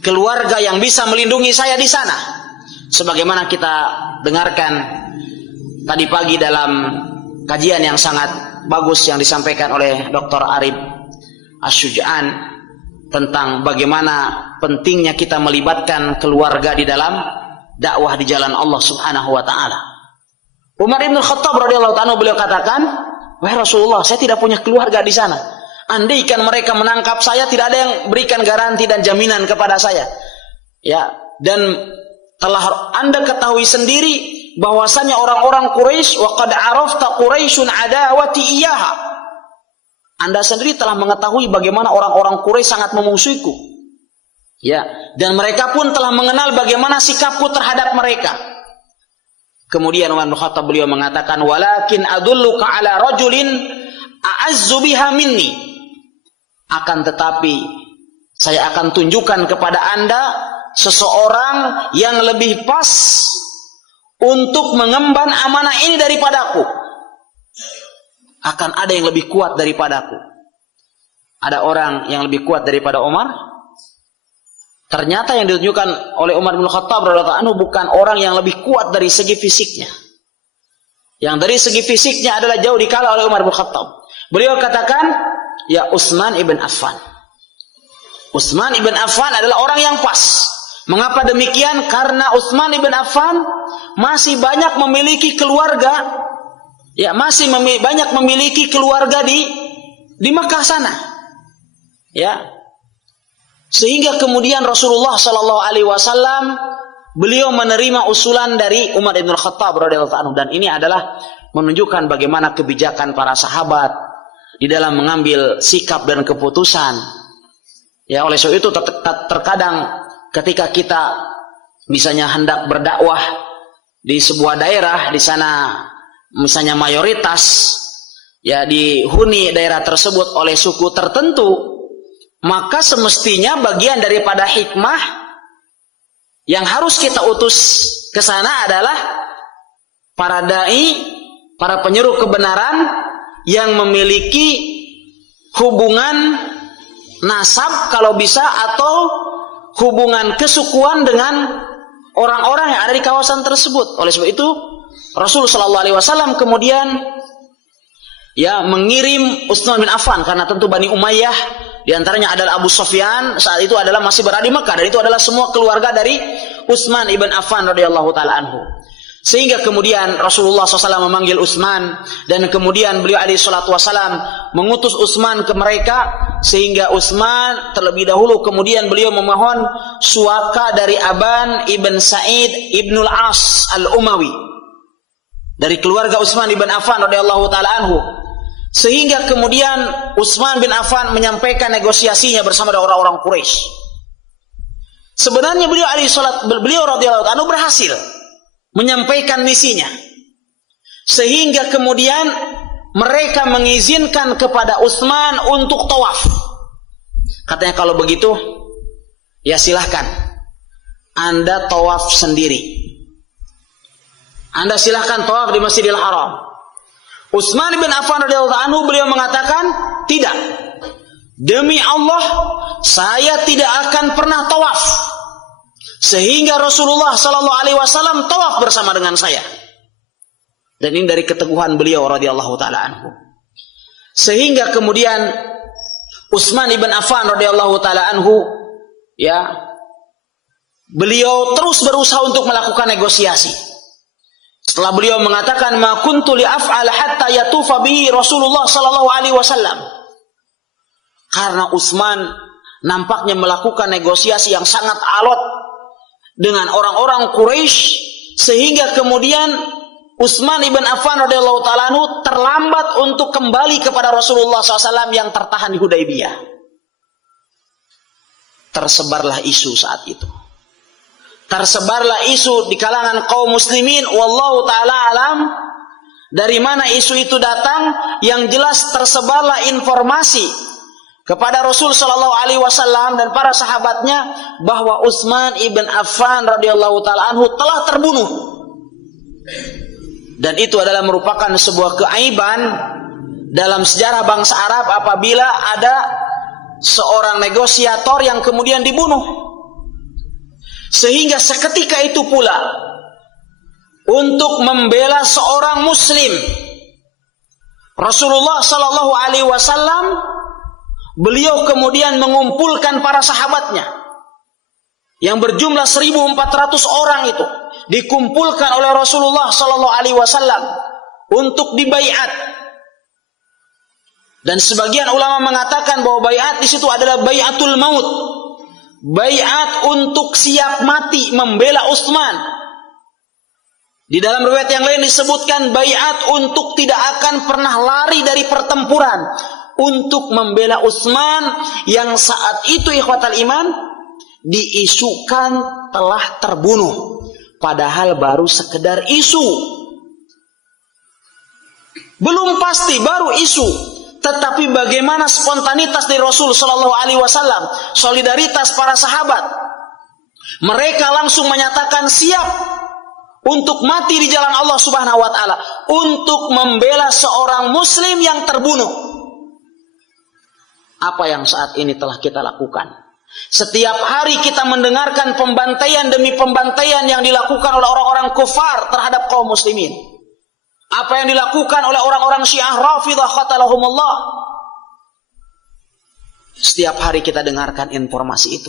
keluarga yang bisa melindungi saya di sana. Sebagaimana kita dengarkan tadi pagi dalam kajian yang sangat bagus yang disampaikan oleh Dr. Arif Asyuja'an tentang bagaimana pentingnya kita melibatkan keluarga di dalam dakwah di jalan Allah Subhanahu wa taala. Umar bin Khattab radhiyallahu anhu beliau katakan, "Wahai Rasulullah, saya tidak punya keluarga di sana. Andaikan mereka menangkap saya, tidak ada yang berikan garansi dan jaminan kepada saya." Ya, dan telah Anda ketahui sendiri bahwasanya orang-orang Quraisy, wa qad arafta Quraisyun adawati iyyaha. Anda sendiri telah mengetahui bagaimana orang-orang Quraisy sangat memusuhiku. Ya, dan mereka pun telah mengenal bagaimana sikapku terhadap mereka. Kemudian Umar bin Khattab beliau mengatakan, "Walakin adulluka ala rajulin a'azzu biha minni." Akan tetapi saya akan tunjukkan kepada Anda seseorang yang lebih pas untuk mengemban amanah ini daripadaku. Akan ada yang lebih kuat daripadaku. Ada orang yang lebih kuat daripada Umar? Ternyata yang ditunjukkan oleh Umar bin Khattab radhiyallahu anhu bukan orang yang lebih kuat dari segi fisiknya. Yang dari segi fisiknya adalah jauh dikalah oleh Umar bin Khattab. Beliau katakan, "Ya Utsman ibn Affan." Utsman ibn Affan adalah orang yang pas. Mengapa demikian? Karena Utsman ibn Affan masih banyak memiliki keluarga, ya masih banyak memiliki keluarga di Mekah sana, ya. Sehingga kemudian Rasulullah Shallallahu Alaihi Wasallam beliau menerima usulan dari Umar bin Khattab radhiyallahu anhu, dan ini adalah menunjukkan bagaimana kebijakan para sahabat di dalam mengambil sikap dan keputusan. Ya, oleh sebab itu terkadang ketika kita misalnya hendak berdakwah di sebuah daerah, di sana misalnya mayoritas ya dihuni daerah tersebut oleh suku tertentu, maka semestinya bagian daripada hikmah yang harus kita utus ke sana adalah para dai, para penyeru kebenaran yang memiliki hubungan nasab kalau bisa, atau hubungan kesukuan dengan orang-orang yang ada di kawasan tersebut. Oleh sebab itu Rasul sallallahu alaihi wasallam kemudian ya mengirim Utsman bin Affan, karena tentu Bani Umayyah di antaranya adalah Abu Sufyan saat itu adalah masih berada di Mekah, dan itu adalah semua keluarga dari Utsman ibn Affan radhiyallahu taala anhu. Sehingga kemudian Rasulullah SAW memanggil Utsman, dan kemudian beliau alaihi salatu wasallam mengutus Utsman ke mereka, sehingga Utsman terlebih dahulu kemudian beliau memohon suaka dari Aban ibn Sa'id ibnul As al-Umawi, dari keluarga Utsman ibn Affan radhiyallahu taala anhu. Sehingga kemudian Utsman bin Affan menyampaikan negosiasinya bersama dengan orang-orang Quraisy. Sebenarnya beliau radhiyallahu anhu berhasil menyampaikan misinya, sehingga kemudian mereka mengizinkan kepada Utsman untuk tawaf. Katanya kalau begitu ya silahkan Anda tawaf sendiri, Anda silahkan tawaf di Masjidil Haram. Utsman bin Affan radhiyallahu anhu beliau mengatakan, tidak, demi Allah saya tidak akan pernah tawaf sehingga Rasulullah sallallahu alaihi wasallam tawaf bersama dengan saya. Dan ini dari keteguhan beliau radhiyallahu taala anhu. Sehingga kemudian Utsman ibn Affan radhiyallahu taala anhu ya beliau terus berusaha untuk melakukan negosiasi. Setelah beliau mengatakan ma kuntu li af'al hatta yatufa bihi Rasulullah sallallahu alaihi wasallam. Karena Utsman nampaknya melakukan negosiasi yang sangat alot dengan orang-orang Quraisy, sehingga kemudian Utsman ibn Affan radhiyallahu taala anhu terlambat untuk kembali kepada Rasulullah SAW yang tertahan di Hudaybiyah. Tersebarlah isu saat itu. Tersebarlah isu di kalangan kaum muslimin, wallahu taala alam dari mana isu itu datang. Yang jelas tersebarlah informasi kepada Rasul sallallahu alaihi wasallam dan para sahabatnya bahwa Utsman ibn Affan radhiyallahu taala anhu telah terbunuh. Dan itu adalah merupakan sebuah keaiban dalam sejarah bangsa Arab apabila ada seorang negosiator yang kemudian dibunuh. Sehingga seketika itu pula untuk membela seorang muslim, Rasulullah sallallahu alaihi wasallam beliau kemudian mengumpulkan para sahabatnya yang berjumlah 1.400 orang itu, dikumpulkan oleh Rasulullah sallallahu alaihi wasallam untuk dibaiat. Dan sebagian ulama mengatakan bahwa baiat di situ adalah baiatul maut, baiat untuk siap mati membela Utsman. Di dalam riwayat yang lain disebutkan baiat untuk tidak akan pernah lari dari pertempuran, untuk membela Utsman yang saat itu ikhwatal iman diisukan telah terbunuh, padahal baru sekedar isu, belum pasti, baru isu. Tetapi bagaimana spontanitas dari Rasul sallallahu alaihi wasallam, solidaritas para sahabat, mereka langsung menyatakan siap untuk mati di jalan Allah Subhanahu wa taala, untuk membela seorang muslim yang terbunuh. Apa yang saat ini telah kita lakukan? Setiap hari kita mendengarkan pembantaian demi pembantaian yang dilakukan oleh orang-orang kufar terhadap kaum muslimin. Apa yang dilakukan oleh orang-orang Syiah Rafidhah qatalahumullah. Setiap hari kita dengarkan informasi itu.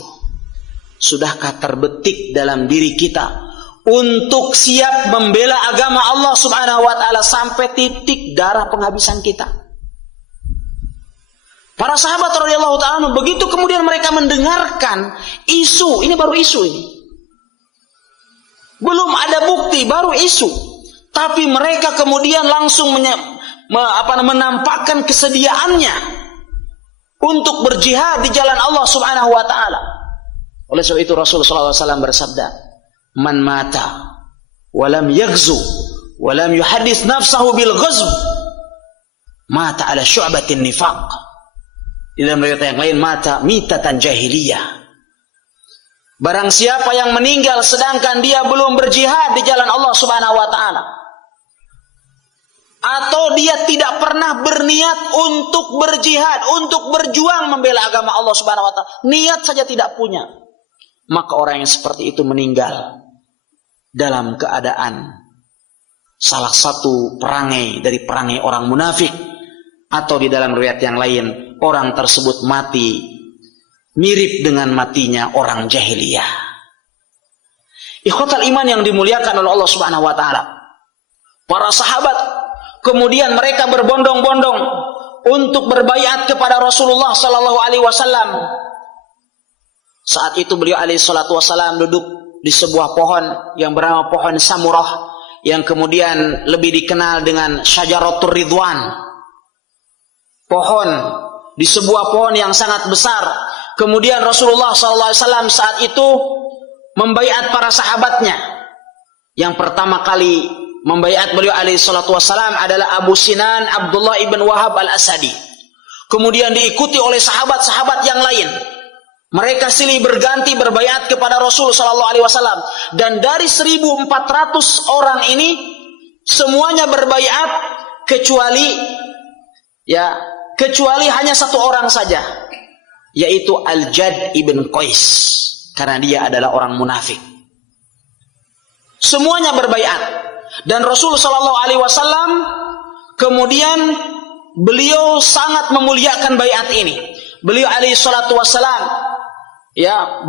Sudahkah terbetik dalam diri kita untuk siap membela agama Allah Subhanahu wa taala sampai titik darah penghabisan kita? Para sahabat radhiyallahu ta'ala begitu kemudian mereka mendengarkan isu, ini baru isu ini. Belum ada bukti, baru isu. Tapi mereka kemudian langsung menampakkan kesediaannya untuk berjihad di jalan Allah Subhanahu wa taala. Oleh sebab itu Rasulullah SAW bersabda, "Man mata wa lam yaghzu wa lam yuhaddits nafsahu bil ghazw, mata ala syu'batin nifaq." Di dalam riwayat yang lain, mata mitatan jahiliyah. Barang siapa yang meninggal sedangkan dia belum berjihad di jalan Allah Subhanahu wa taala, atau dia tidak pernah berniat untuk berjihad, untuk berjuang membela agama Allah Subhanahu wa taala, niat saja tidak punya, maka orang yang seperti itu meninggal dalam keadaan salah satu perangai dari perangai orang munafik, atau di dalam riwayat yang lain orang tersebut mati mirip dengan matinya orang jahiliyah. Ikhwatal iman yang dimuliakan oleh Allah Subhanahu wa taala, para sahabat kemudian mereka berbondong-bondong untuk berbaiat kepada Rasulullah sallallahu alaihi wasallam. Saat itu beliau alaihi salatu wasallam duduk di sebuah pohon yang bernama pohon Samurah, yang kemudian lebih dikenal dengan Syajaratul Ridwan. Pohon, di sebuah pohon yang sangat besar. Kemudian Rasulullah SAW saat itu membaiat para sahabatnya. Yang pertama kali membaiat beliau alaihi salatu wassalam adalah Abu Sinan Abdullah ibn Wahab al-Asadi. Kemudian diikuti oleh sahabat-sahabat yang lain. Mereka silih berganti berbaiat kepada Rasul SAW. Dan dari 1.400 orang ini semuanya berbaiat kecuali hanya satu orang saja, yaitu Al-Jad ibn Qais, karena dia adalah orang munafik. Semuanya berbaiat, dan Rasul sallallahu alaihi wasallam kemudian beliau sangat memuliakan baiat ini. Beliau alaihi salatu wasallam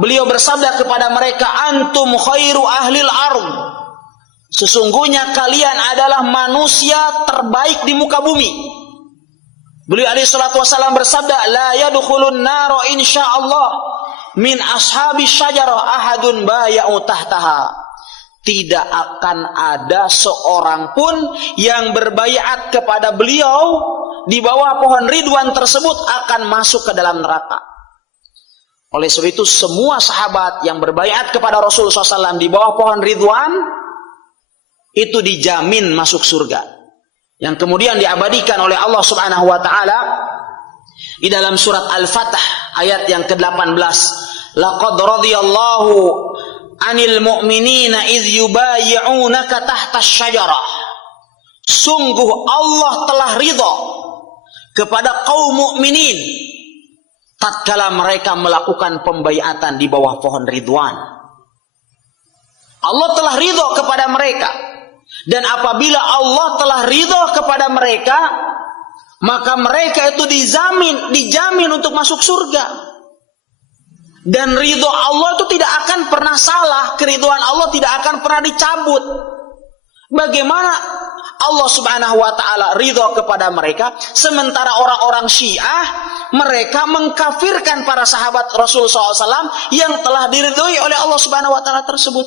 beliau bersabda kepada mereka, antum khairu ahlil ardh, sesungguhnya kalian adalah manusia terbaik di muka bumi. Beliau alaihi salatu wasallam bersabda, la yadkhulun naro insyaallah min ashabi syajarah ahadun baya'u tahtaha. Tidak akan ada seorang pun yang berbaiat kepada beliau di bawah pohon Ridwan tersebut akan masuk ke dalam neraka. Oleh sebab itu semua sahabat yang berbaiat kepada Rasulullah SAW di bawah pohon Ridwan itu dijamin masuk surga, yang kemudian diabadikan oleh Allah Subhanahu wa taala di dalam surat Al-Fatah ayat yang ke-18. Laqad radiyallahu 'anil mu'minina idz yubayyi'unaka tahta asy-syajarah. Sungguh Allah telah ridha kepada kaum mukminin tatkala mereka melakukan pembaiatan di bawah pohon Ridwan. Allah telah ridha kepada mereka. Dan apabila Allah telah ridha kepada mereka, maka mereka itu dijamin untuk masuk surga. Dan ridha Allah itu tidak akan pernah salah, keridhaan Allah tidak akan pernah dicabut. Bagaimana Allah Subhanahu wa taala ridha kepada mereka, sementara orang-orang Syiah mereka mengkafirkan para sahabat Rasulullah SAW yang telah diridhoi oleh Allah Subhanahu wa taala tersebut.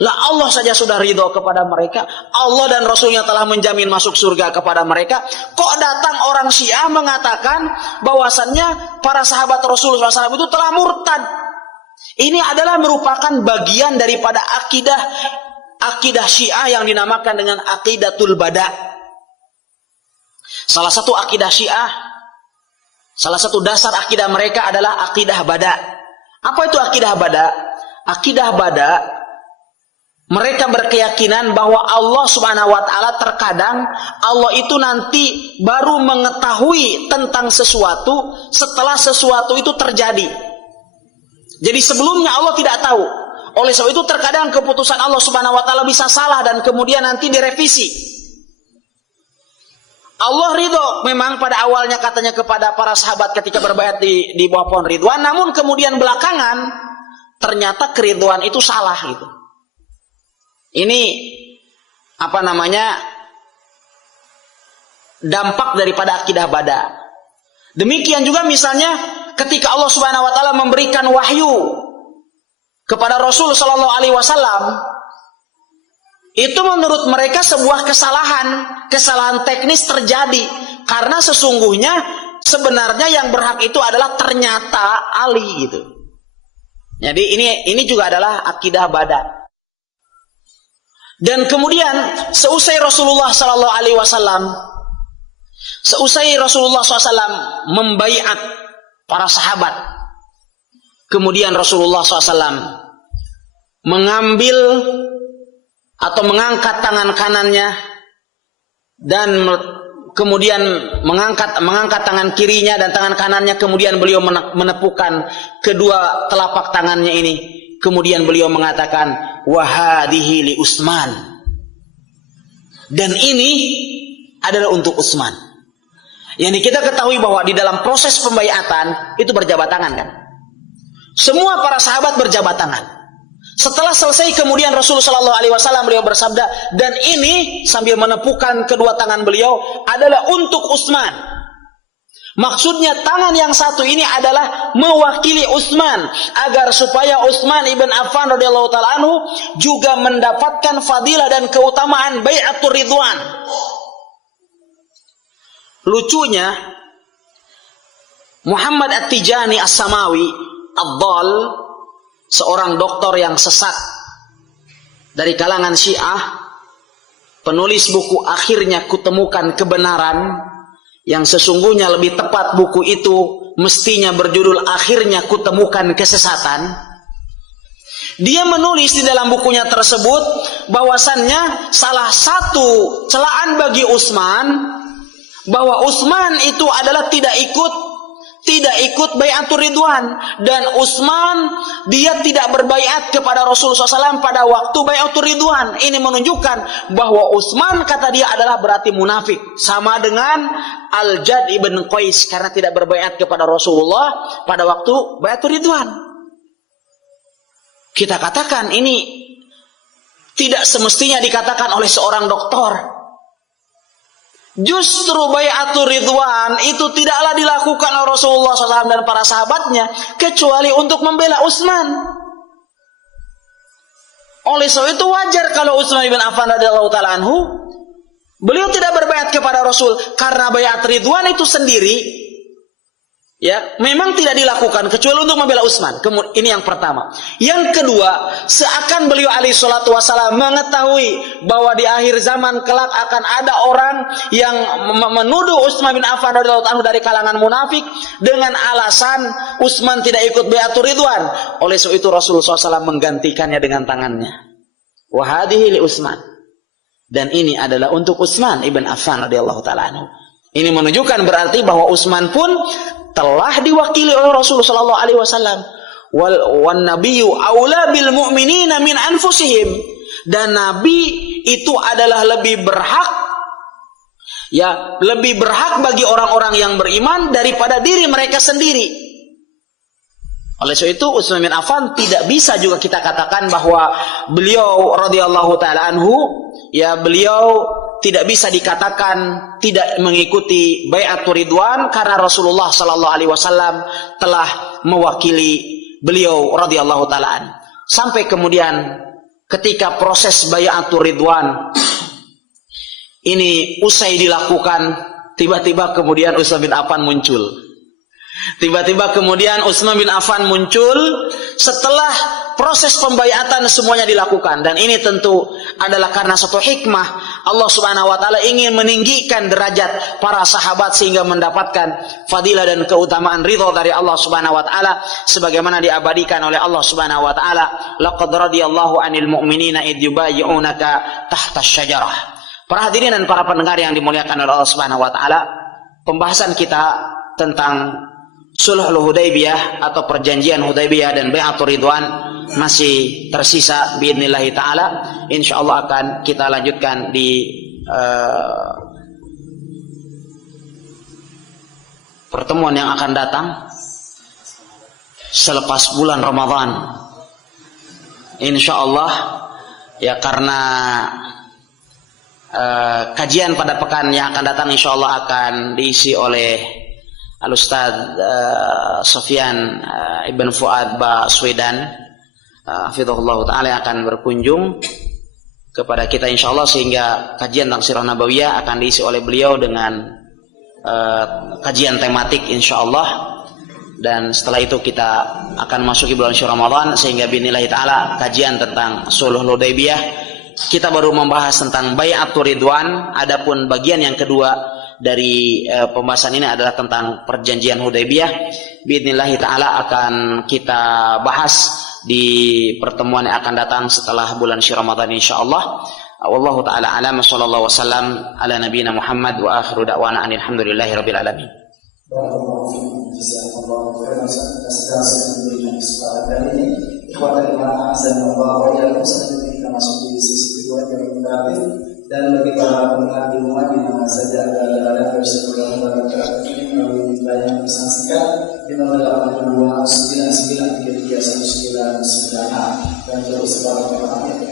Lah Allah saja sudah ridho kepada mereka, Allah dan Rasulnya telah menjamin masuk surga kepada mereka. Kok datang orang Syiah mengatakan bahwasannya para sahabat Rasulullah SAW itu telah murtad? Ini adalah merupakan bagian daripada akidah Syiah yang dinamakan dengan aqidatul bada. Salah satu akidah Syiah, salah satu dasar akidah mereka adalah akidah bada. Apa itu akidah bada? Akidah bada, mereka berkeyakinan bahwa Allah Subhanahu wa taala terkadang Allah itu nanti baru mengetahui tentang sesuatu setelah sesuatu itu terjadi. Jadi sebelumnya Allah tidak tahu. Oleh sebab itu terkadang keputusan Allah Subhanahu wa taala bisa salah dan kemudian nanti direvisi. Allah ridho memang pada awalnya katanya kepada para sahabat ketika berbaiat di bawah pohon Ridwan, namun kemudian belakangan ternyata keridhaan itu salah gitu. Ini dampak daripada akidah bada. Demikian juga misalnya ketika Allah Subhanahu wa taala memberikan wahyu kepada Rasul sallallahu alaihi wasallam, Itu menurut mereka sebuah kesalahan teknis terjadi karena sesungguhnya sebenarnya yang berhak itu adalah ternyata Ali gitu. Jadi ini juga adalah akidah Badah. Dan kemudian seusai Rasulullah SAW membaiat para sahabat, kemudian Rasulullah SAW mengambil atau mengangkat tangan kanannya dan kemudian mengangkat tangan kirinya dan tangan kanannya, kemudian beliau menepukkan kedua telapak tangannya ini, kemudian beliau mengatakan wahadihi li Utsman, dan ini adalah untuk Utsman. Yani kita ketahui bahwa di dalam proses pembaiatan itu berjabat tangan kan, semua para sahabat berjabat tangan. Setelah selesai kemudian Rasulullah SAW beliau bersabda, dan ini sambil menepukkan kedua tangan beliau adalah untuk Utsman. Maksudnya tangan yang satu ini adalah mewakili Utsman agar supaya Utsman ibn Affan radhiyallahu taala anhu juga mendapatkan fadilah dan keutamaan bai'atur ridwan. Lucunya Muhammad At-Tijani As-Samawi Ad-Dhal, seorang doktor yang sesat dari kalangan Syiah, penulis buku Akhirnya Kutemukan Kebenaran, yang sesungguhnya lebih tepat buku itu mestinya berjudul Akhirnya Kutemukan Kesesatan. Dia menulis di dalam bukunya tersebut bahwasannya salah satu celaan bagi Utsman, bahwa Utsman itu adalah tidak ikut bai'atur ridwan, dan Utsman dia tidak berbaiat kepada Rasulullah SAW pada waktu bai'atur ridwan. Ini menunjukkan bahwa Utsman, kata dia, adalah berarti munafik, sama dengan Al-Jad ibn Qais karena tidak berbaiat kepada Rasulullah pada waktu bai'atur ridwan. Kita katakan ini tidak semestinya dikatakan oleh seorang doktor. Justru bai'atur ridwan itu tidaklah dilakukan oleh Rasulullah SAW dan para sahabatnya kecuali untuk membela Utsman. Oleh sebab itu wajar kalau Utsman bin Affan radhiyallahu taala anhu beliau tidak berbaiat kepada Rasul, karena baiat ridwan itu sendiri ya memang tidak dilakukan kecuali untuk membela Utsman. Ini yang pertama. Yang kedua, seakan beliau alaihi salatu wasallam mengetahui bahwa di akhir zaman kelak akan ada orang yang menuduh Utsman bin Affan radhiyallahu anhu dari kalangan munafik dengan alasan Utsman tidak ikut baiatur ridwan. Oleh sebab itu Rasulullah SAW menggantikannya dengan tangannya. Wa hadhihi li Utsman. Dan ini adalah untuk Utsman ibn Affan radhiyallahu taala anhu. Ini menunjukkan berarti bahwa Utsman pun telah diwakili oleh Rasulullah sallallahu alaihi wasallam. Wan nabiyyu aula bil mu'minina min anfusihim, dan nabi itu adalah lebih berhak bagi orang-orang yang beriman daripada diri mereka sendiri. Oleh sebab itu Utsman bin Affan tidak bisa juga kita katakan bahwa beliau radhiyallahu taala anhu beliau tidak bisa dikatakan tidak mengikuti bai'atur ridwan karena Rasulullah sallallahu alaihi wasallam telah mewakili beliau radhiyallahu taala. Sampai kemudian ketika proses bai'atur ridwan ini usai dilakukan, tiba-tiba kemudian Utsman bin Affan muncul. Tiba-tiba kemudian Utsman bin Affan muncul setelah proses pembaiatan semuanya dilakukan, dan ini tentu adalah karena satu hikmah. Allah Subhanahu wa taala ingin meninggikan derajat para sahabat sehingga mendapatkan fadilah dan keutamaan ridha dari Allah Subhanahu wa taala sebagaimana diabadikan oleh Allah Subhanahu wa taala, laqad radiyallahu 'anil mu'minina id yubayyi'unaka tahta asy-syajarah. Para hadirin dan para pendengar yang dimuliakan oleh Allah Subhanahu wa taala, pembahasan kita tentang Sulhul Hudaybiyah atau perjanjian Hudaybiyah dan bai'atur ridwan masih tersisa biidznillah taala. Insyaallah akan kita lanjutkan di pertemuan yang akan datang selepas bulan Ramadan. Insyaallah ya, karena kajian pada pekan yang akan datang insyaallah akan diisi oleh Al-Ustaz Sofyan Ibn Fuad Baswedan hafizahullah ta'ala, yang akan berkunjung ke kepada kita insyaallah, sehingga kajian tentang sirah nabawiyah akan diisi oleh beliau dengan kajian tematik insyaallah. Dan setelah itu kita akan masuki bulan suci Ramadan, sehingga biidznillah taala kajian tentang Sulhul Hudaybiyah. Kita baru membahas tentang Bai'atur Ridwan. Adapun bagian yang kedua dari pembahasan ini adalah tentang perjanjian Hudaybiyah. Biidznillah taala akan kita bahas di pertemuan yang akan datang setelah bulan suci Ramadan insyaallah. Wallahu taala alam, sallallahu wasallam ala nabiyina Muhammad wa akhiru da'wana alhamdulillahirabbil alamin. Jazakallahu khairan atas memberikan kesempatan kali ini. Ikhwatan fillah, azanallahu wa iyyakum. Selanjutnya kita masuk di sesi kedua yang interaktif, dan bagi para pendengar di rumah di mana saja ada bisa bergabung dalam ini melalui layanan pesan singkat di nomor 829933319 dan terus sebarang kami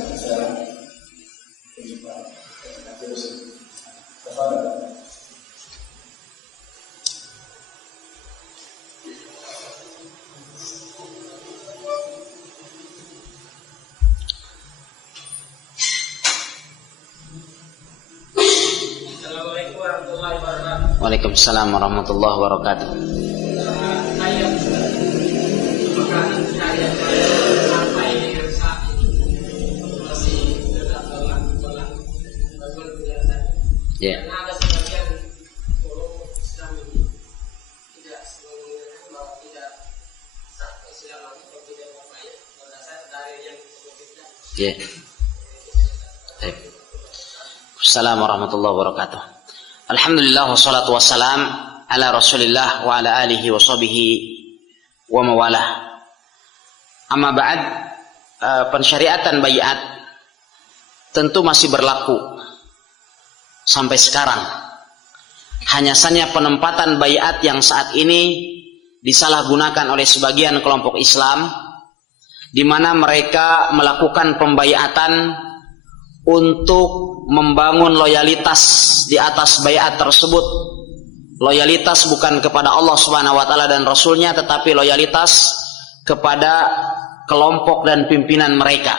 Waalaikumsalam warahmatullahi wabarakatuh. Ya. Ya. Assalamualaikum warahmatullahi wabarakatuh. Alhamdulillah wassalatu wassalam ala Rasulillah wa ala alihi wa sahbihi wa mawalah. Amma ba'd, pensyariatan baiat tentu masih berlaku sampai sekarang. Hanya saja penempatan baiat yang saat ini disalahgunakan oleh sebagian kelompok Islam, di mana mereka melakukan pembaiatan untuk membangun loyalitas di atas baiat tersebut. Loyalitas bukan kepada Allah Subhanahu wa taala dan Rasulnya, tetapi loyalitas kepada kelompok dan pimpinan mereka.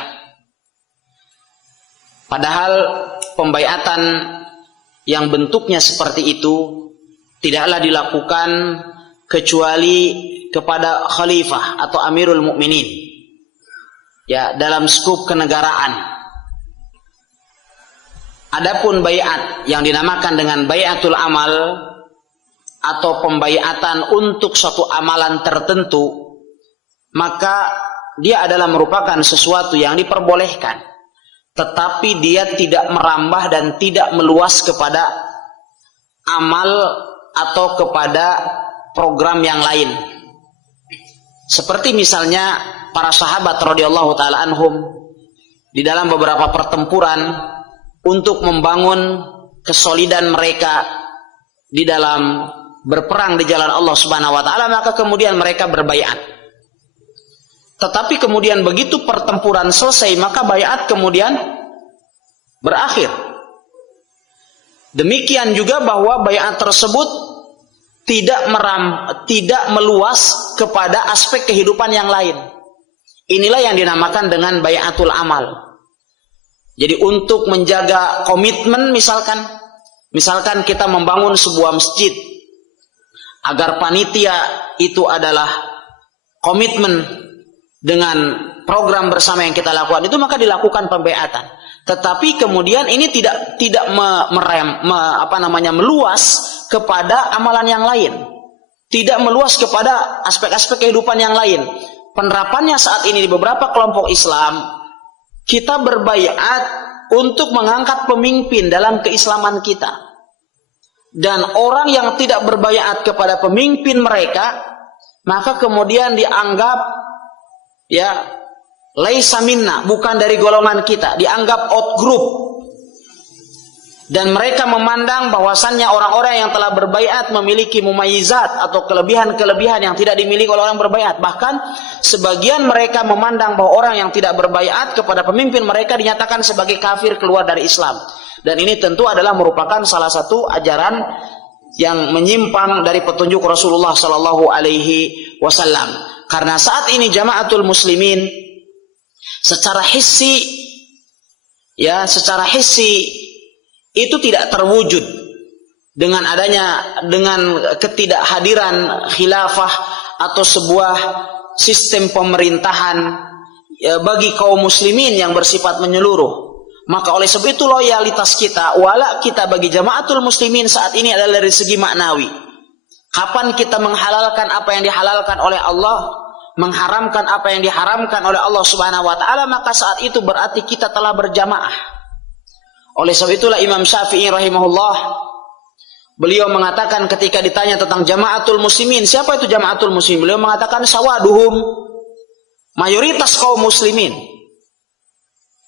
Padahal pembaiatan yang bentuknya seperti itu tidaklah dilakukan kecuali kepada khalifah atau amirul mukminin, ya, dalam skup kenegaraan. Adapun baiat yang dinamakan dengan baiatul amal atau pembaiatan untuk suatu amalan tertentu, maka dia adalah merupakan sesuatu yang diperbolehkan, tetapi dia tidak merambah dan tidak meluas kepada amal atau kepada program yang lain. Seperti misalnya para sahabat radhiyallahu taala anhum di dalam beberapa pertempuran untuk membangun kesolidan mereka di dalam berperang di jalan Allah Subhanahu wa taala, maka kemudian mereka berbaiat. Tetapi kemudian begitu pertempuran selesai, maka baiat kemudian berakhir. Demikian juga bahwa baiat tersebut tidak meluas kepada aspek kehidupan yang lain. Inilah yang dinamakan dengan baiatul amal. Jadi untuk menjaga komitmen, misalkan kita membangun sebuah masjid, agar panitia itu adalah komitmen dengan program bersama yang kita lakukan itu, maka dilakukan pembaiatan. Tetapi kemudian ini tidak meluas kepada amalan yang lain, tidak meluas kepada aspek-aspek kehidupan yang lain. Penerapannya saat ini di beberapa kelompok Islam, kita berbaiat untuk mengangkat pemimpin dalam keislaman kita. Dan orang yang tidak berbaiat kepada pemimpin mereka, maka kemudian dianggap, ya, laisa minna, bukan dari golongan kita, dianggap out group. Dan mereka memandang bahwasannya orang-orang yang telah berbaiat memiliki mumayizat atau kelebihan-kelebihan yang tidak dimiliki oleh orang berbaiat. Bahkan sebagian mereka memandang bahwa orang yang tidak berbaiat kepada pemimpin mereka dinyatakan sebagai kafir, keluar dari Islam. Dan ini tentu adalah merupakan salah satu ajaran yang menyimpang dari petunjuk Rasulullah Sallallahu Alaihi Wasallam. Karena saat ini jamaatul muslimin secara hissi, ya secara hissi itu tidak terwujud dengan ketidakhadiran khilafah atau sebuah sistem pemerintahan bagi kaum muslimin yang bersifat menyeluruh. Maka oleh sebab itu loyalitas kita, wala kita bagi jamaatul muslimin saat ini adalah dari segi maknawi. Kapan kita menghalalkan apa yang dihalalkan oleh Allah, mengharamkan apa yang diharamkan oleh Allah Subhanahu wa taala, maka saat itu berarti kita telah berjamaah. Oleh sebab itulah Imam Syafi'i rahimahullah, beliau mengatakan ketika ditanya tentang jamaatul muslimin, siapa itu jamaatul muslimin? Beliau mengatakan sawaduhum, mayoritas kaum muslimin.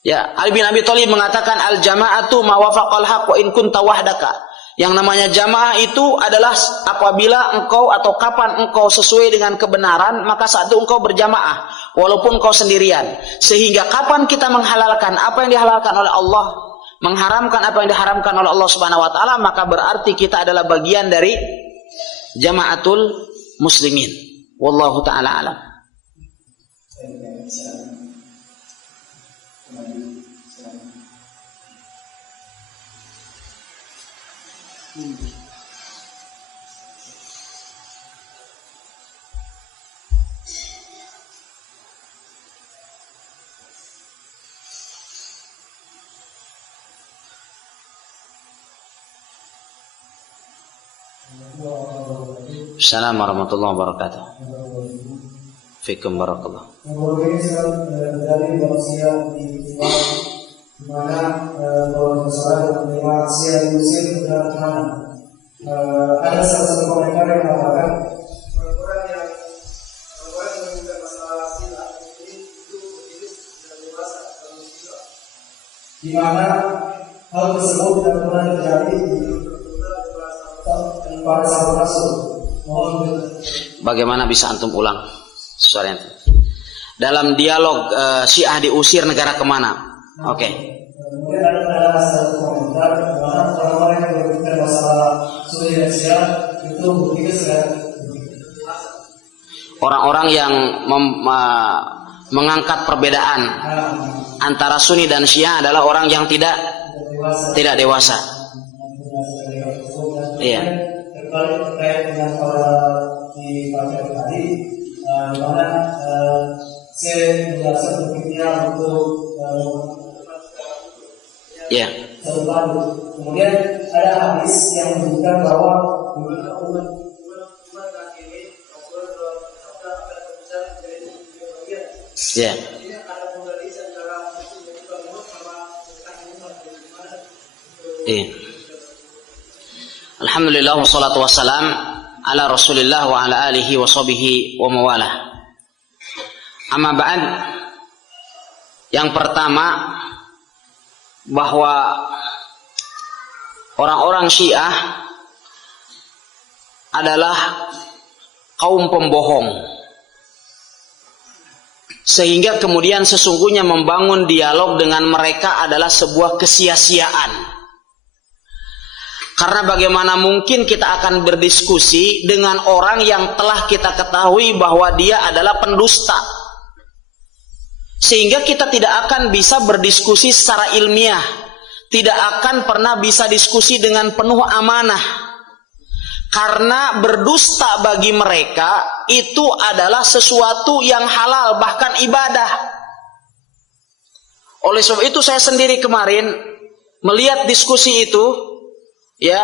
Ya, Ali bin Abi Thalib mengatakan al jamaatu ma wafaqal haq wa in kunta wahdaka. Yang namanya jamaah itu adalah apabila engkau atau kapan engkau sesuai dengan kebenaran, maka saat itu engkau berjamaah walaupun engkau sendirian. Sehingga kapan kita menghalalkan apa yang dihalalkan oleh Allah, mengharamkan apa yang diharamkan oleh Allah Subhanahu wa taala, maka berarti kita adalah bagian dari jamaatul muslimin. Wallahu taala alam. Assalamualaikum warahmatullahi wabarakatuh. Fikum barakallah. Dari manusia di mana kalau masalah manusia diusir ke mana? Ada salah satu komentar yang mengatakan orang yang meminta masalah sila itu jenis dan dewasa dalam sila, di mana hal tersebut tidak pernah terjadi pada sahabat Rasul. Bagaimana bisa antum ulang suaranya? Dalam dialog Syiah diusir negara kemana? Oke. Kemudian ada satu komentar bahwa orang-orang yang berbicara masalah Sunni dan Syiah itu begitu sekali. Orang-orang yang mengangkat perbedaan antara Sunni dan Syiah adalah orang yang tidak dewasa. Iya. Terkait dengan para di pacar tadi, di mana saya menjelaskan berpikir untuk ya. Kemudian ada hadis yang menunjukkan bahwa ya. Iya. Alhamdulillah wassalatu wassalam ala Rasulillah wa ala alihi wa sahbihi wa mawalah. Amma ba'd. Yang pertama, bahwa orang-orang Syiah adalah kaum pembohong, sehingga kemudian sesungguhnya membangun dialog dengan mereka adalah sebuah kesia-siaan. Karena bagaimana mungkin kita akan berdiskusi dengan orang yang telah kita ketahui bahwa dia adalah pendusta, sehingga kita tidak akan bisa berdiskusi secara ilmiah, tidak akan pernah bisa diskusi dengan penuh amanah. Karena berdusta bagi mereka itu adalah sesuatu yang halal, bahkan ibadah. Oleh sebab itu saya sendiri kemarin melihat diskusi itu, ya,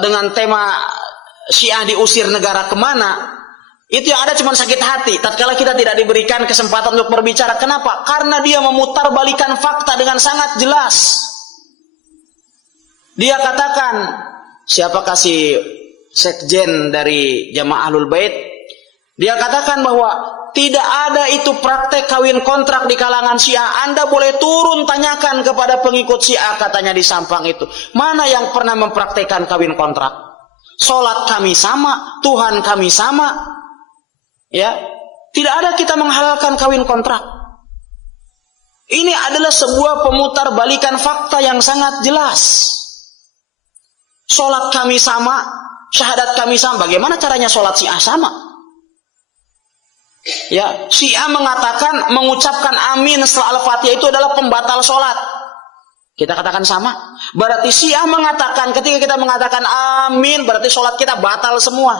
dengan tema Syiah diusir negara kemana, itu yang ada cuma sakit hati tatkala kita tidak diberikan kesempatan untuk berbicara. Kenapa? Karena dia memutarbalikan fakta dengan sangat jelas. Dia katakan, siapa kasih sekjen dari Jamaah Ahlul Bait, dia katakan bahwa tidak ada itu praktek kawin kontrak di kalangan Syiah. Anda boleh turun tanyakan kepada pengikut Syiah, katanya di Sampang itu. Mana yang pernah mempraktekkan kawin kontrak? Sholat kami sama, Tuhan kami sama. Ya, tidak ada kita menghalalkan kawin kontrak. Ini adalah sebuah pemutar balikan fakta yang sangat jelas. Sholat kami sama, syahadat kami sama. Bagaimana caranya sholat Syiah sama? Ya, Syiah mengatakan mengucapkan amin setelah Al-Fatihah itu adalah pembatal sholat. Kita katakan sama. Berarti Syiah mengatakan, ketika kita mengatakan amin, berarti sholat kita batal semua.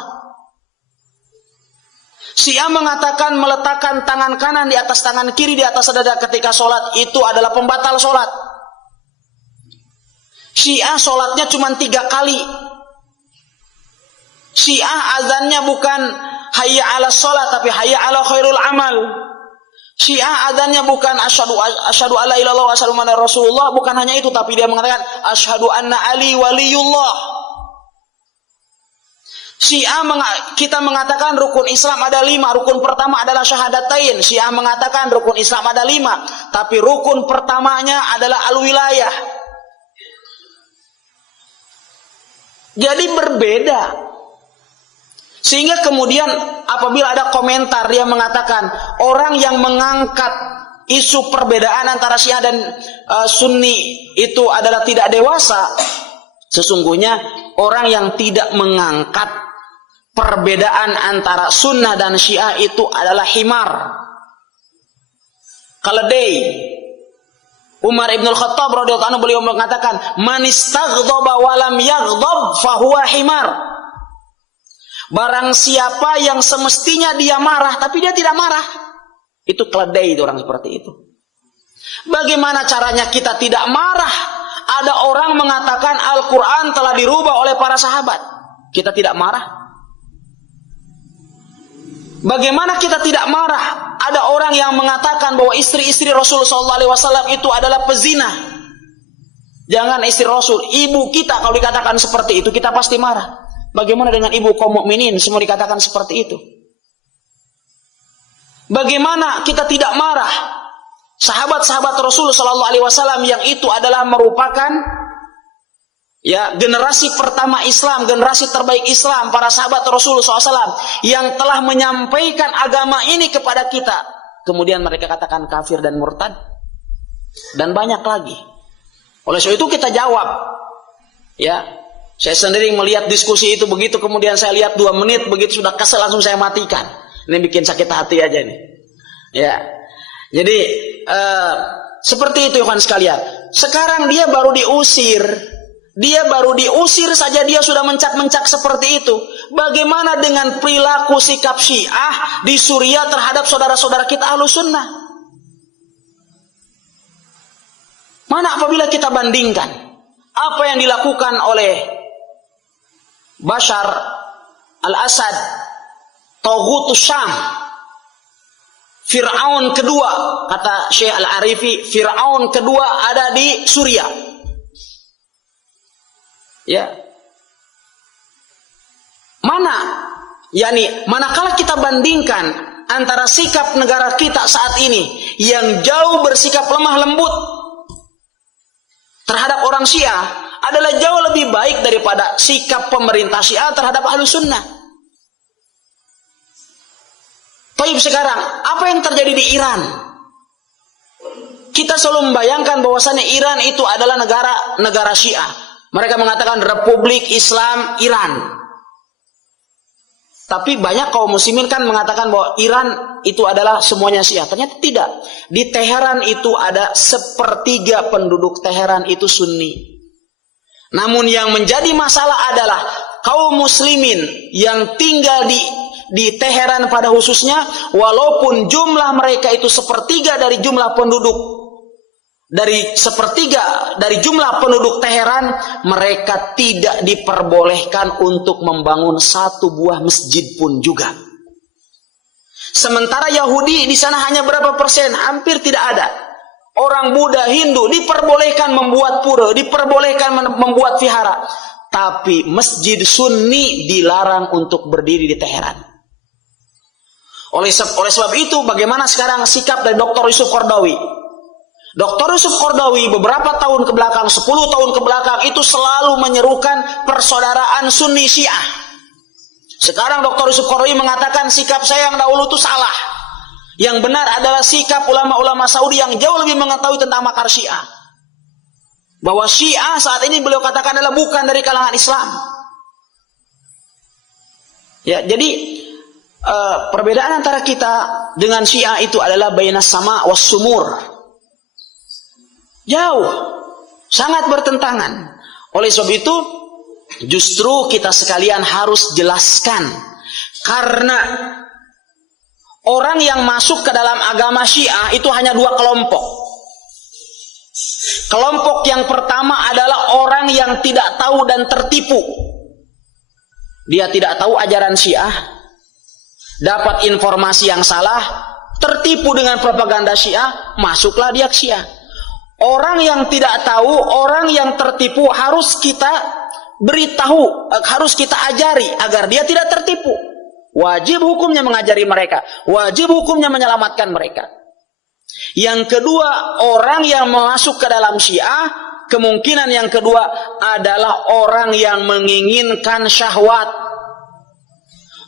Syiah mengatakan meletakkan tangan kanan di atas tangan kiri di atas dada ketika sholat itu adalah pembatal sholat. Syiah sholatnya cuma 3 kali. Syiah azannya bukan hayya ala sholat, tapi hayya ala khairul amal. Syiah adanya bukan asyhadu alla ilallah wa asyhadu anna rasulullah, bukan hanya itu, tapi dia mengatakan asyhadu anna ali waliyullah. Syiah kita mengatakan rukun Islam ada 5, rukun pertama adalah syahadatain. Syiah mengatakan rukun Islam ada 5, tapi rukun pertamanya adalah al-wilayah. Jadi berbeda. Sehingga kemudian apabila ada komentar dia mengatakan orang yang mengangkat isu perbedaan antara Syiah dan Sunni itu adalah tidak dewasa. Sesungguhnya orang yang tidak mengangkat perbedaan antara Sunnah dan Syiah itu adalah himar, keledai. Umar ibn al-Khattab radhiyallahu anhu beliau mengatakan, "Man istaghdaba wa lam yaghdab fahuwa himar." Barang siapa yang semestinya dia marah tapi dia tidak marah, itu keledai, itu orang seperti itu. Bagaimana caranya kita tidak marah? Ada orang mengatakan Al-Quran telah dirubah oleh para sahabat, kita tidak marah. Bagaimana kita tidak marah? Ada orang yang mengatakan bahwa istri-istri Rasulullah SAW itu adalah pezina. Jangan istri Rasul, ibu kita kalau dikatakan seperti itu kita pasti marah. Bagaimana dengan ibu kaum mukminin semua dikatakan seperti itu? Bagaimana kita tidak marah? Sahabat-sahabat Rasul sallallahu alaihi wasallam yang itu adalah merupakan generasi pertama Islam, generasi terbaik Islam, para sahabat Rasul SAW yang telah menyampaikan agama ini kepada kita. Kemudian mereka katakan kafir dan murtad. Dan banyak lagi. Oleh sebab itu kita jawab. Saya sendiri melihat diskusi itu begitu, kemudian saya lihat 2 menit, begitu sudah kesel langsung saya matikan. Ini bikin sakit hati aja nih. Jadi seperti itu kan sekalian. Sekarang dia baru diusir. Dia baru diusir saja dia sudah mencak-mencak seperti itu. Bagaimana dengan perilaku sikap Syiah di Suriah terhadap saudara-saudara kita Ahlus Sunnah? Mana apabila kita bandingkan apa yang dilakukan oleh Bashar al-Assad, Taghutus Syam, Fir'aun kedua, kata Syekh Al-Arifi, Fir'aun kedua ada di Suriah. Manakala kita bandingkan antara sikap negara kita saat ini yang jauh bersikap lemah lembut terhadap orang Syiah adalah jauh lebih baik daripada sikap pemerintah Syiah terhadap Ahlus Sunnah. Baik, sekarang apa yang terjadi di Iran? Kita selalu membayangkan bahwasannya Iran itu adalah negara Syiah. Mereka mengatakan Republik Islam Iran. Tapi banyak kaum muslimin kan mengatakan bahwa Iran itu adalah semuanya Syiah. Ternyata tidak. Di Teheran itu ada 1/3 penduduk Teheran itu Sunni. Namun yang menjadi masalah adalah kaum muslimin yang tinggal di Teheran pada khususnya, walaupun jumlah mereka itu 1/3 dari jumlah penduduk, dari 1/3 dari jumlah penduduk Teheran, mereka tidak diperbolehkan untuk membangun 1 buah masjid pun juga. Sementara Yahudi di sana hanya berapa persen? Hampir tidak ada. Orang Buddha, Hindu diperbolehkan membuat pura, diperbolehkan membuat vihara, tapi masjid Sunni dilarang untuk berdiri di Teheran. Oleh sebab itu, bagaimana sekarang sikap dari Dr. Yusuf Qaradawi? Dr. Yusuf Qaradawi beberapa tahun ke belakang, 10 tahun ke belakang itu selalu menyerukan persaudaraan Sunni Syiah. Sekarang Dr. Yusuf Qaradawi mengatakan sikap saya yang dahulu itu salah. Yang benar adalah sikap ulama-ulama Saudi yang jauh lebih mengetahui tentang makar Syiah. Bahwa Syiah saat ini beliau katakan adalah bukan dari kalangan Islam. Jadi perbedaan antara kita dengan Syiah itu adalah bainas sama was sumur. Jauh. Sangat bertentangan. Oleh sebab itu, justru kita sekalian harus jelaskan. Karena orang yang masuk ke dalam agama Syiah itu hanya dua kelompok. Kelompok yang pertama adalah orang yang tidak tahu dan tertipu. Dia tidak tahu ajaran Syiah, dapat informasi yang salah, tertipu dengan propaganda Syiah, masuklah dia ke Syiah. Orang yang tidak tahu, orang yang tertipu harus kita beritahu, harus kita ajari agar dia tidak tertipu. Wajib hukumnya mengajari mereka, wajib hukumnya menyelamatkan mereka. Yang kedua, orang yang masuk ke dalam Syiah, kemungkinan yang kedua adalah orang yang menginginkan syahwat,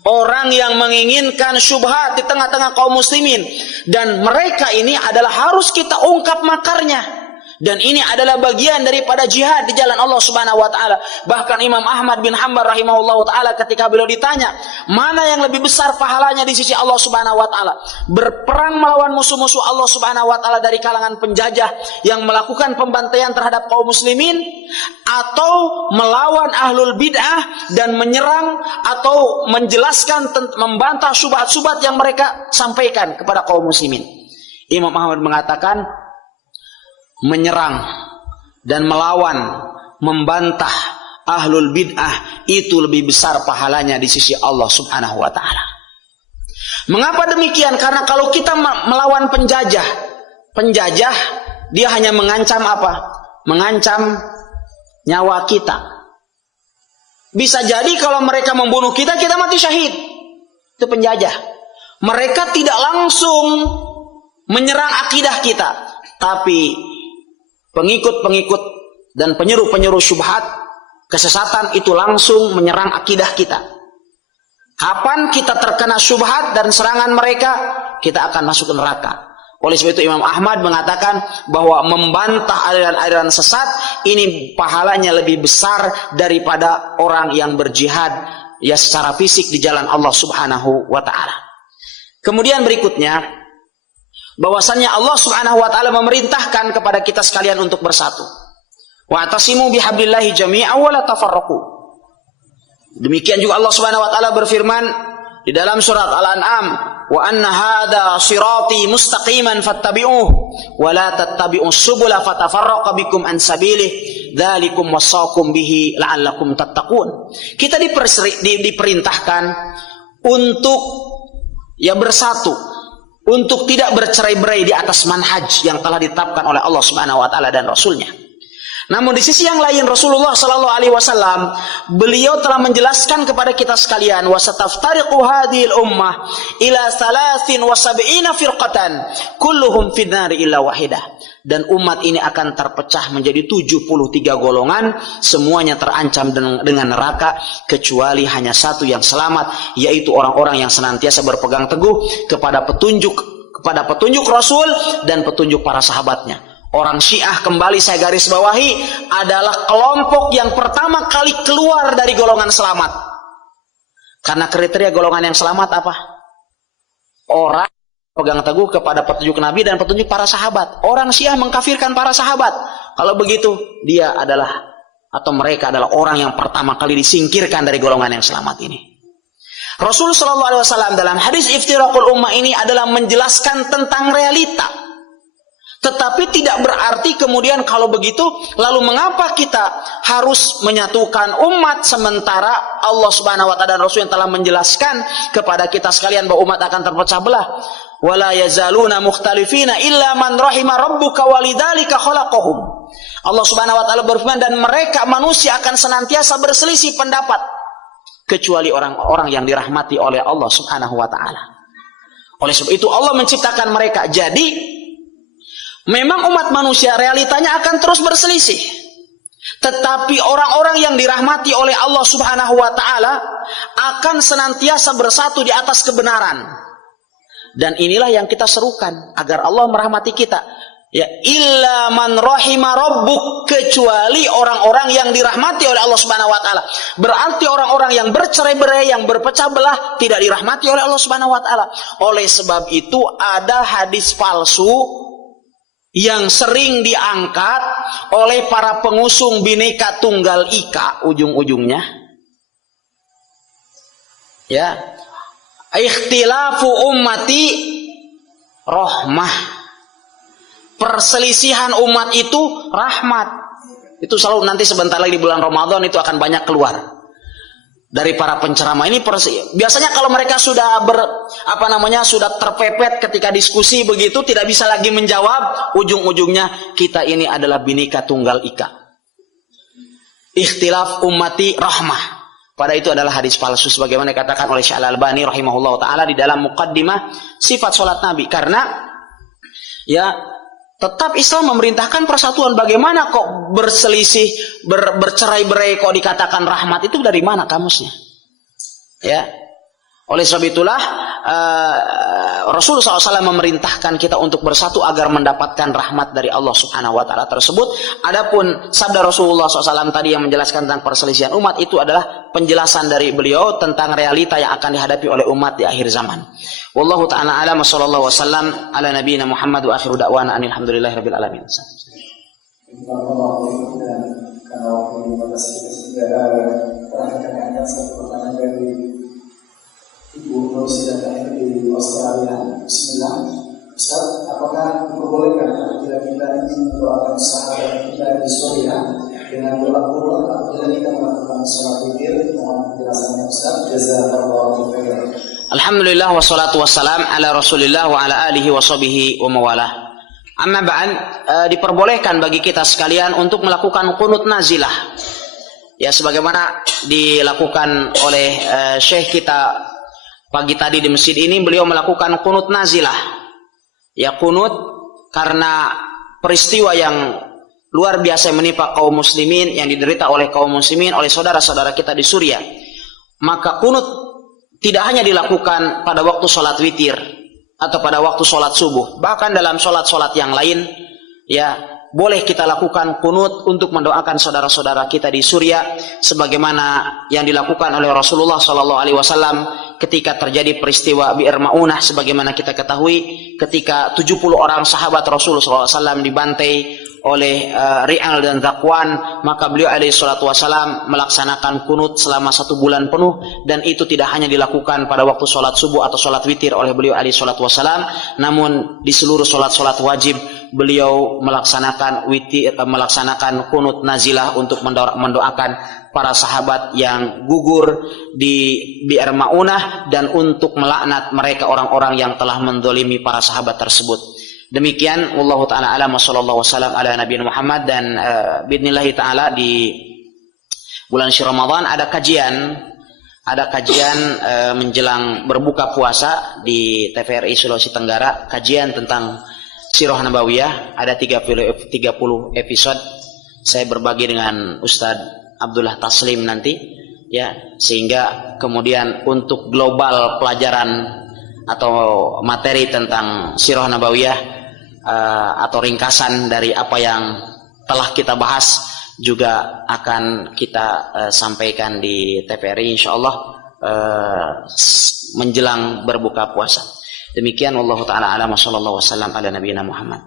orang yang menginginkan syubhat di tengah-tengah kaum muslimin, dan mereka ini adalah harus kita ungkap makarnya. Dan ini adalah bagian daripada jihad di jalan Allah Subhanahu wa taala. Bahkan Imam Ahmad bin Hanbal rahimahullahu taala ketika beliau ditanya, mana yang lebih besar pahalanya di sisi Allah Subhanahu wa taala? Berperang melawan musuh-musuh Allah Subhanahu wa taala dari kalangan penjajah yang melakukan pembantaian terhadap kaum muslimin, atau melawan ahlul bid'ah dan menyerang atau menjelaskan, membantah syubhat-syubhat yang mereka sampaikan kepada kaum muslimin? Imam Ahmad mengatakan, menyerang dan melawan, membantah ahlul bid'ah itu lebih besar pahalanya di sisi Allah Subhanahu wa taala. Mengapa demikian? Karena kalau kita melawan penjajah dia hanya mengancam apa? Mengancam nyawa kita. Bisa jadi kalau mereka membunuh kita, kita mati syahid. Itu penjajah. Mereka tidak langsung menyerang akidah kita, tapi pengikut-pengikut dan penyeru-penyeru syubhat, kesesatan itu langsung menyerang akidah kita. Kapan kita terkena syubhat dan serangan mereka, kita akan masuk ke neraka. Oleh sebab itu Imam Ahmad mengatakan bahwa membantah aliran-aliran sesat ini pahalanya lebih besar daripada orang yang berjihad ya secara fisik di jalan Allah Subhanahu wa taala. Kemudian berikutnya, bahwasannya Allah Subhanahu wa taala memerintahkan kepada kita sekalian untuk bersatu. Wa'tasimu bihablillahi jami'an wa la tafarraqu. Demikian juga Allah Subhanahu wa taala berfirman di dalam surat Al-An'am, wa anna hadza sirati mustaqiman fattabi'uhu wa la tattabi'us subula fatafarraqa bikum an sabilih dzalikum wasaqum bihi la'allakum tattaqun. Kita diperintahkan untuk ya bersatu, untuk tidak bercerai-berai di atas manhaj yang telah ditetapkan oleh Allah Subhanahu wa taala dan Rasulnya. Namun di sisi yang lain, Rasulullah sallallahu alaihi wasallam beliau telah menjelaskan kepada kita sekalian, wasataftariqu hadhil ummah ila 73 firqatan kulluhum finnari illa wahidah. Dan umat ini akan terpecah menjadi 73 golongan, semuanya terancam dengan neraka kecuali hanya satu yang selamat, yaitu orang-orang yang senantiasa berpegang teguh kepada petunjuk Rasul dan petunjuk para sahabatnya. Orang Syiah, kembali saya garis bawahi, adalah kelompok yang pertama kali keluar dari golongan selamat. Karena kriteria golongan yang selamat apa? Orang pegang teguh kepada petunjuk Nabi dan petunjuk para sahabat. Orang Syiah mengkafirkan para sahabat. Kalau begitu, dia adalah atau mereka adalah orang yang pertama kali disingkirkan dari golongan yang selamat ini. Rasulullah SAW dalam hadis iftiraqul ummah ini adalah menjelaskan tentang realita. Tetapi tidak berarti kemudian kalau begitu, lalu mengapa kita harus menyatukan umat sementara Allah Subhanahu wa taala dan Rasul yang telah menjelaskan kepada kita sekalian bahwa umat akan terpecah belah. Wala yazaluna mukhtalifina illa man rahima rabbuka walidzalika khalaqahum. Allah Subhanahu wa taala berfirman, dan mereka manusia akan senantiasa berselisih pendapat kecuali orang-orang yang dirahmati oleh Allah Subhanahu wa taala. Oleh sebab itu Allah menciptakan mereka. Jadi memang umat manusia realitanya akan terus berselisih. Tetapi orang-orang yang dirahmati oleh Allah Subhanahu wa taala akan senantiasa bersatu di atas kebenaran. Dan inilah yang kita serukan agar Allah merahmati kita. Ya, illa man rahima rabbuk, kecuali orang-orang yang dirahmati oleh Allah Subhanahu wa taala. Berarti orang-orang yang bercerai-berai, yang berpecah belah tidak dirahmati oleh Allah Subhanahu wa taala. Oleh sebab itu ada hadis palsu yang sering diangkat oleh para pengusung Bhinneka Tunggal Ika ujung-ujungnya. Ya. Ikhtilafu ummati rahmah. Perselisihan umat itu rahmat. Itu selalu nanti sebentar lagi di bulan Ramadan itu akan banyak keluar dari para penceramah ini. Biasanya kalau mereka sudah sudah terpepet ketika diskusi begitu, tidak bisa lagi menjawab, ujung-ujungnya kita ini adalah Bhinneka Tunggal Ika. Ikhtilaf ummati rahmah. Pada itu adalah hadis palsu sebagaimana dikatakan oleh Syekh Al-Albani rahimahullah taala di dalam muqaddimah sifat salat Nabi. Karena ya tetap Islam memerintahkan persatuan. Bagaimana kok berselisih, bercerai-berai kok dikatakan rahmat? Itu dari mana kamusnya? Ya. Oleh sebab itulah Rasulullah SAW memerintahkan kita untuk bersatu agar mendapatkan rahmat dari Allah Subhanahu wa taala tersebut. Adapun sabda Rasulullah SAW tadi yang menjelaskan tentang perselisihan umat, itu adalah penjelasan dari beliau tentang realita yang akan dihadapi oleh umat di akhir zaman. Wallahu ta'ala a'lam wa sallallahu wasallam ala nabiyyina Muhammad wa akhiru da'wana alhamdulillahirabbil alamin. Karena waktu ini batasi kita terakhir satu pertanyaan dari Ibu Nur Sidatahir di Australia. Bismillah. Ustaz, apakah diperbolehkan apabila kita ingin mendoakan sahabat kita di Suriah dengan doa Quran apabila kita melakukan salat witir? Mohon penjelasannya Ustaz. Jazakallahu khairan. Alhamdulillah wassalatu wassalam ala Rasulillah wa ala alihi wa sahbihi wa mawalah. Amma ba'an, diperbolehkan bagi kita sekalian untuk melakukan qunut nazilah. Ya sebagaimana dilakukan oleh Syekh kita pagi tadi di masjid ini, beliau melakukan qunut nazilah. Ya qunut karena peristiwa yang luar biasa yang menimpa kaum muslimin, yang diderita oleh kaum muslimin, oleh saudara-saudara kita di Suriah. Maka qunut tidak hanya dilakukan pada waktu sholat witir atau pada waktu sholat subuh, bahkan dalam sholat-sholat yang lain, ya boleh kita lakukan qunut untuk mendoakan saudara-saudara kita di Suriah, sebagaimana yang dilakukan oleh Rasulullah SAW ketika terjadi peristiwa Bi'r Ma'unah. Sebagaimana kita ketahui, ketika 70 orang sahabat Rasulullah SAW dibantai oleh Ri'al dan Zakwan, maka beliau SAW melaksanakan qunut selama 1 bulan penuh, dan itu tidak hanya dilakukan pada waktu sholat subuh atau sholat witir oleh beliau SAW, namun di seluruh sholat-sholat wajib beliau melaksanakan qunut nazilah untuk mendoakan para sahabat yang gugur di Bi'r Ma'unah dan untuk melaknat mereka orang-orang yang telah mendolimi para sahabat tersebut. Demikian wallahu taala alam wa sallallahu wasallam ala nabiyina Muhammad. Dan biidznillah taala di bulan Ramadan ada kajian menjelang berbuka puasa di TVRI Sulawesi Tenggara, kajian tentang Sirah Nabawiyah. Ada 30 episode. Saya berbagi dengan Ustadz Abdullah Taslim nanti, ya, sehingga kemudian untuk global pelajaran atau materi tentang Sirah Nabawiyah atau ringkasan dari apa yang telah kita bahas juga akan kita sampaikan di TVRI insyaallah menjelang berbuka puasa. Demikian wallahu taala a'lam wa sallallahu wasallam ala nabiyina Muhammad.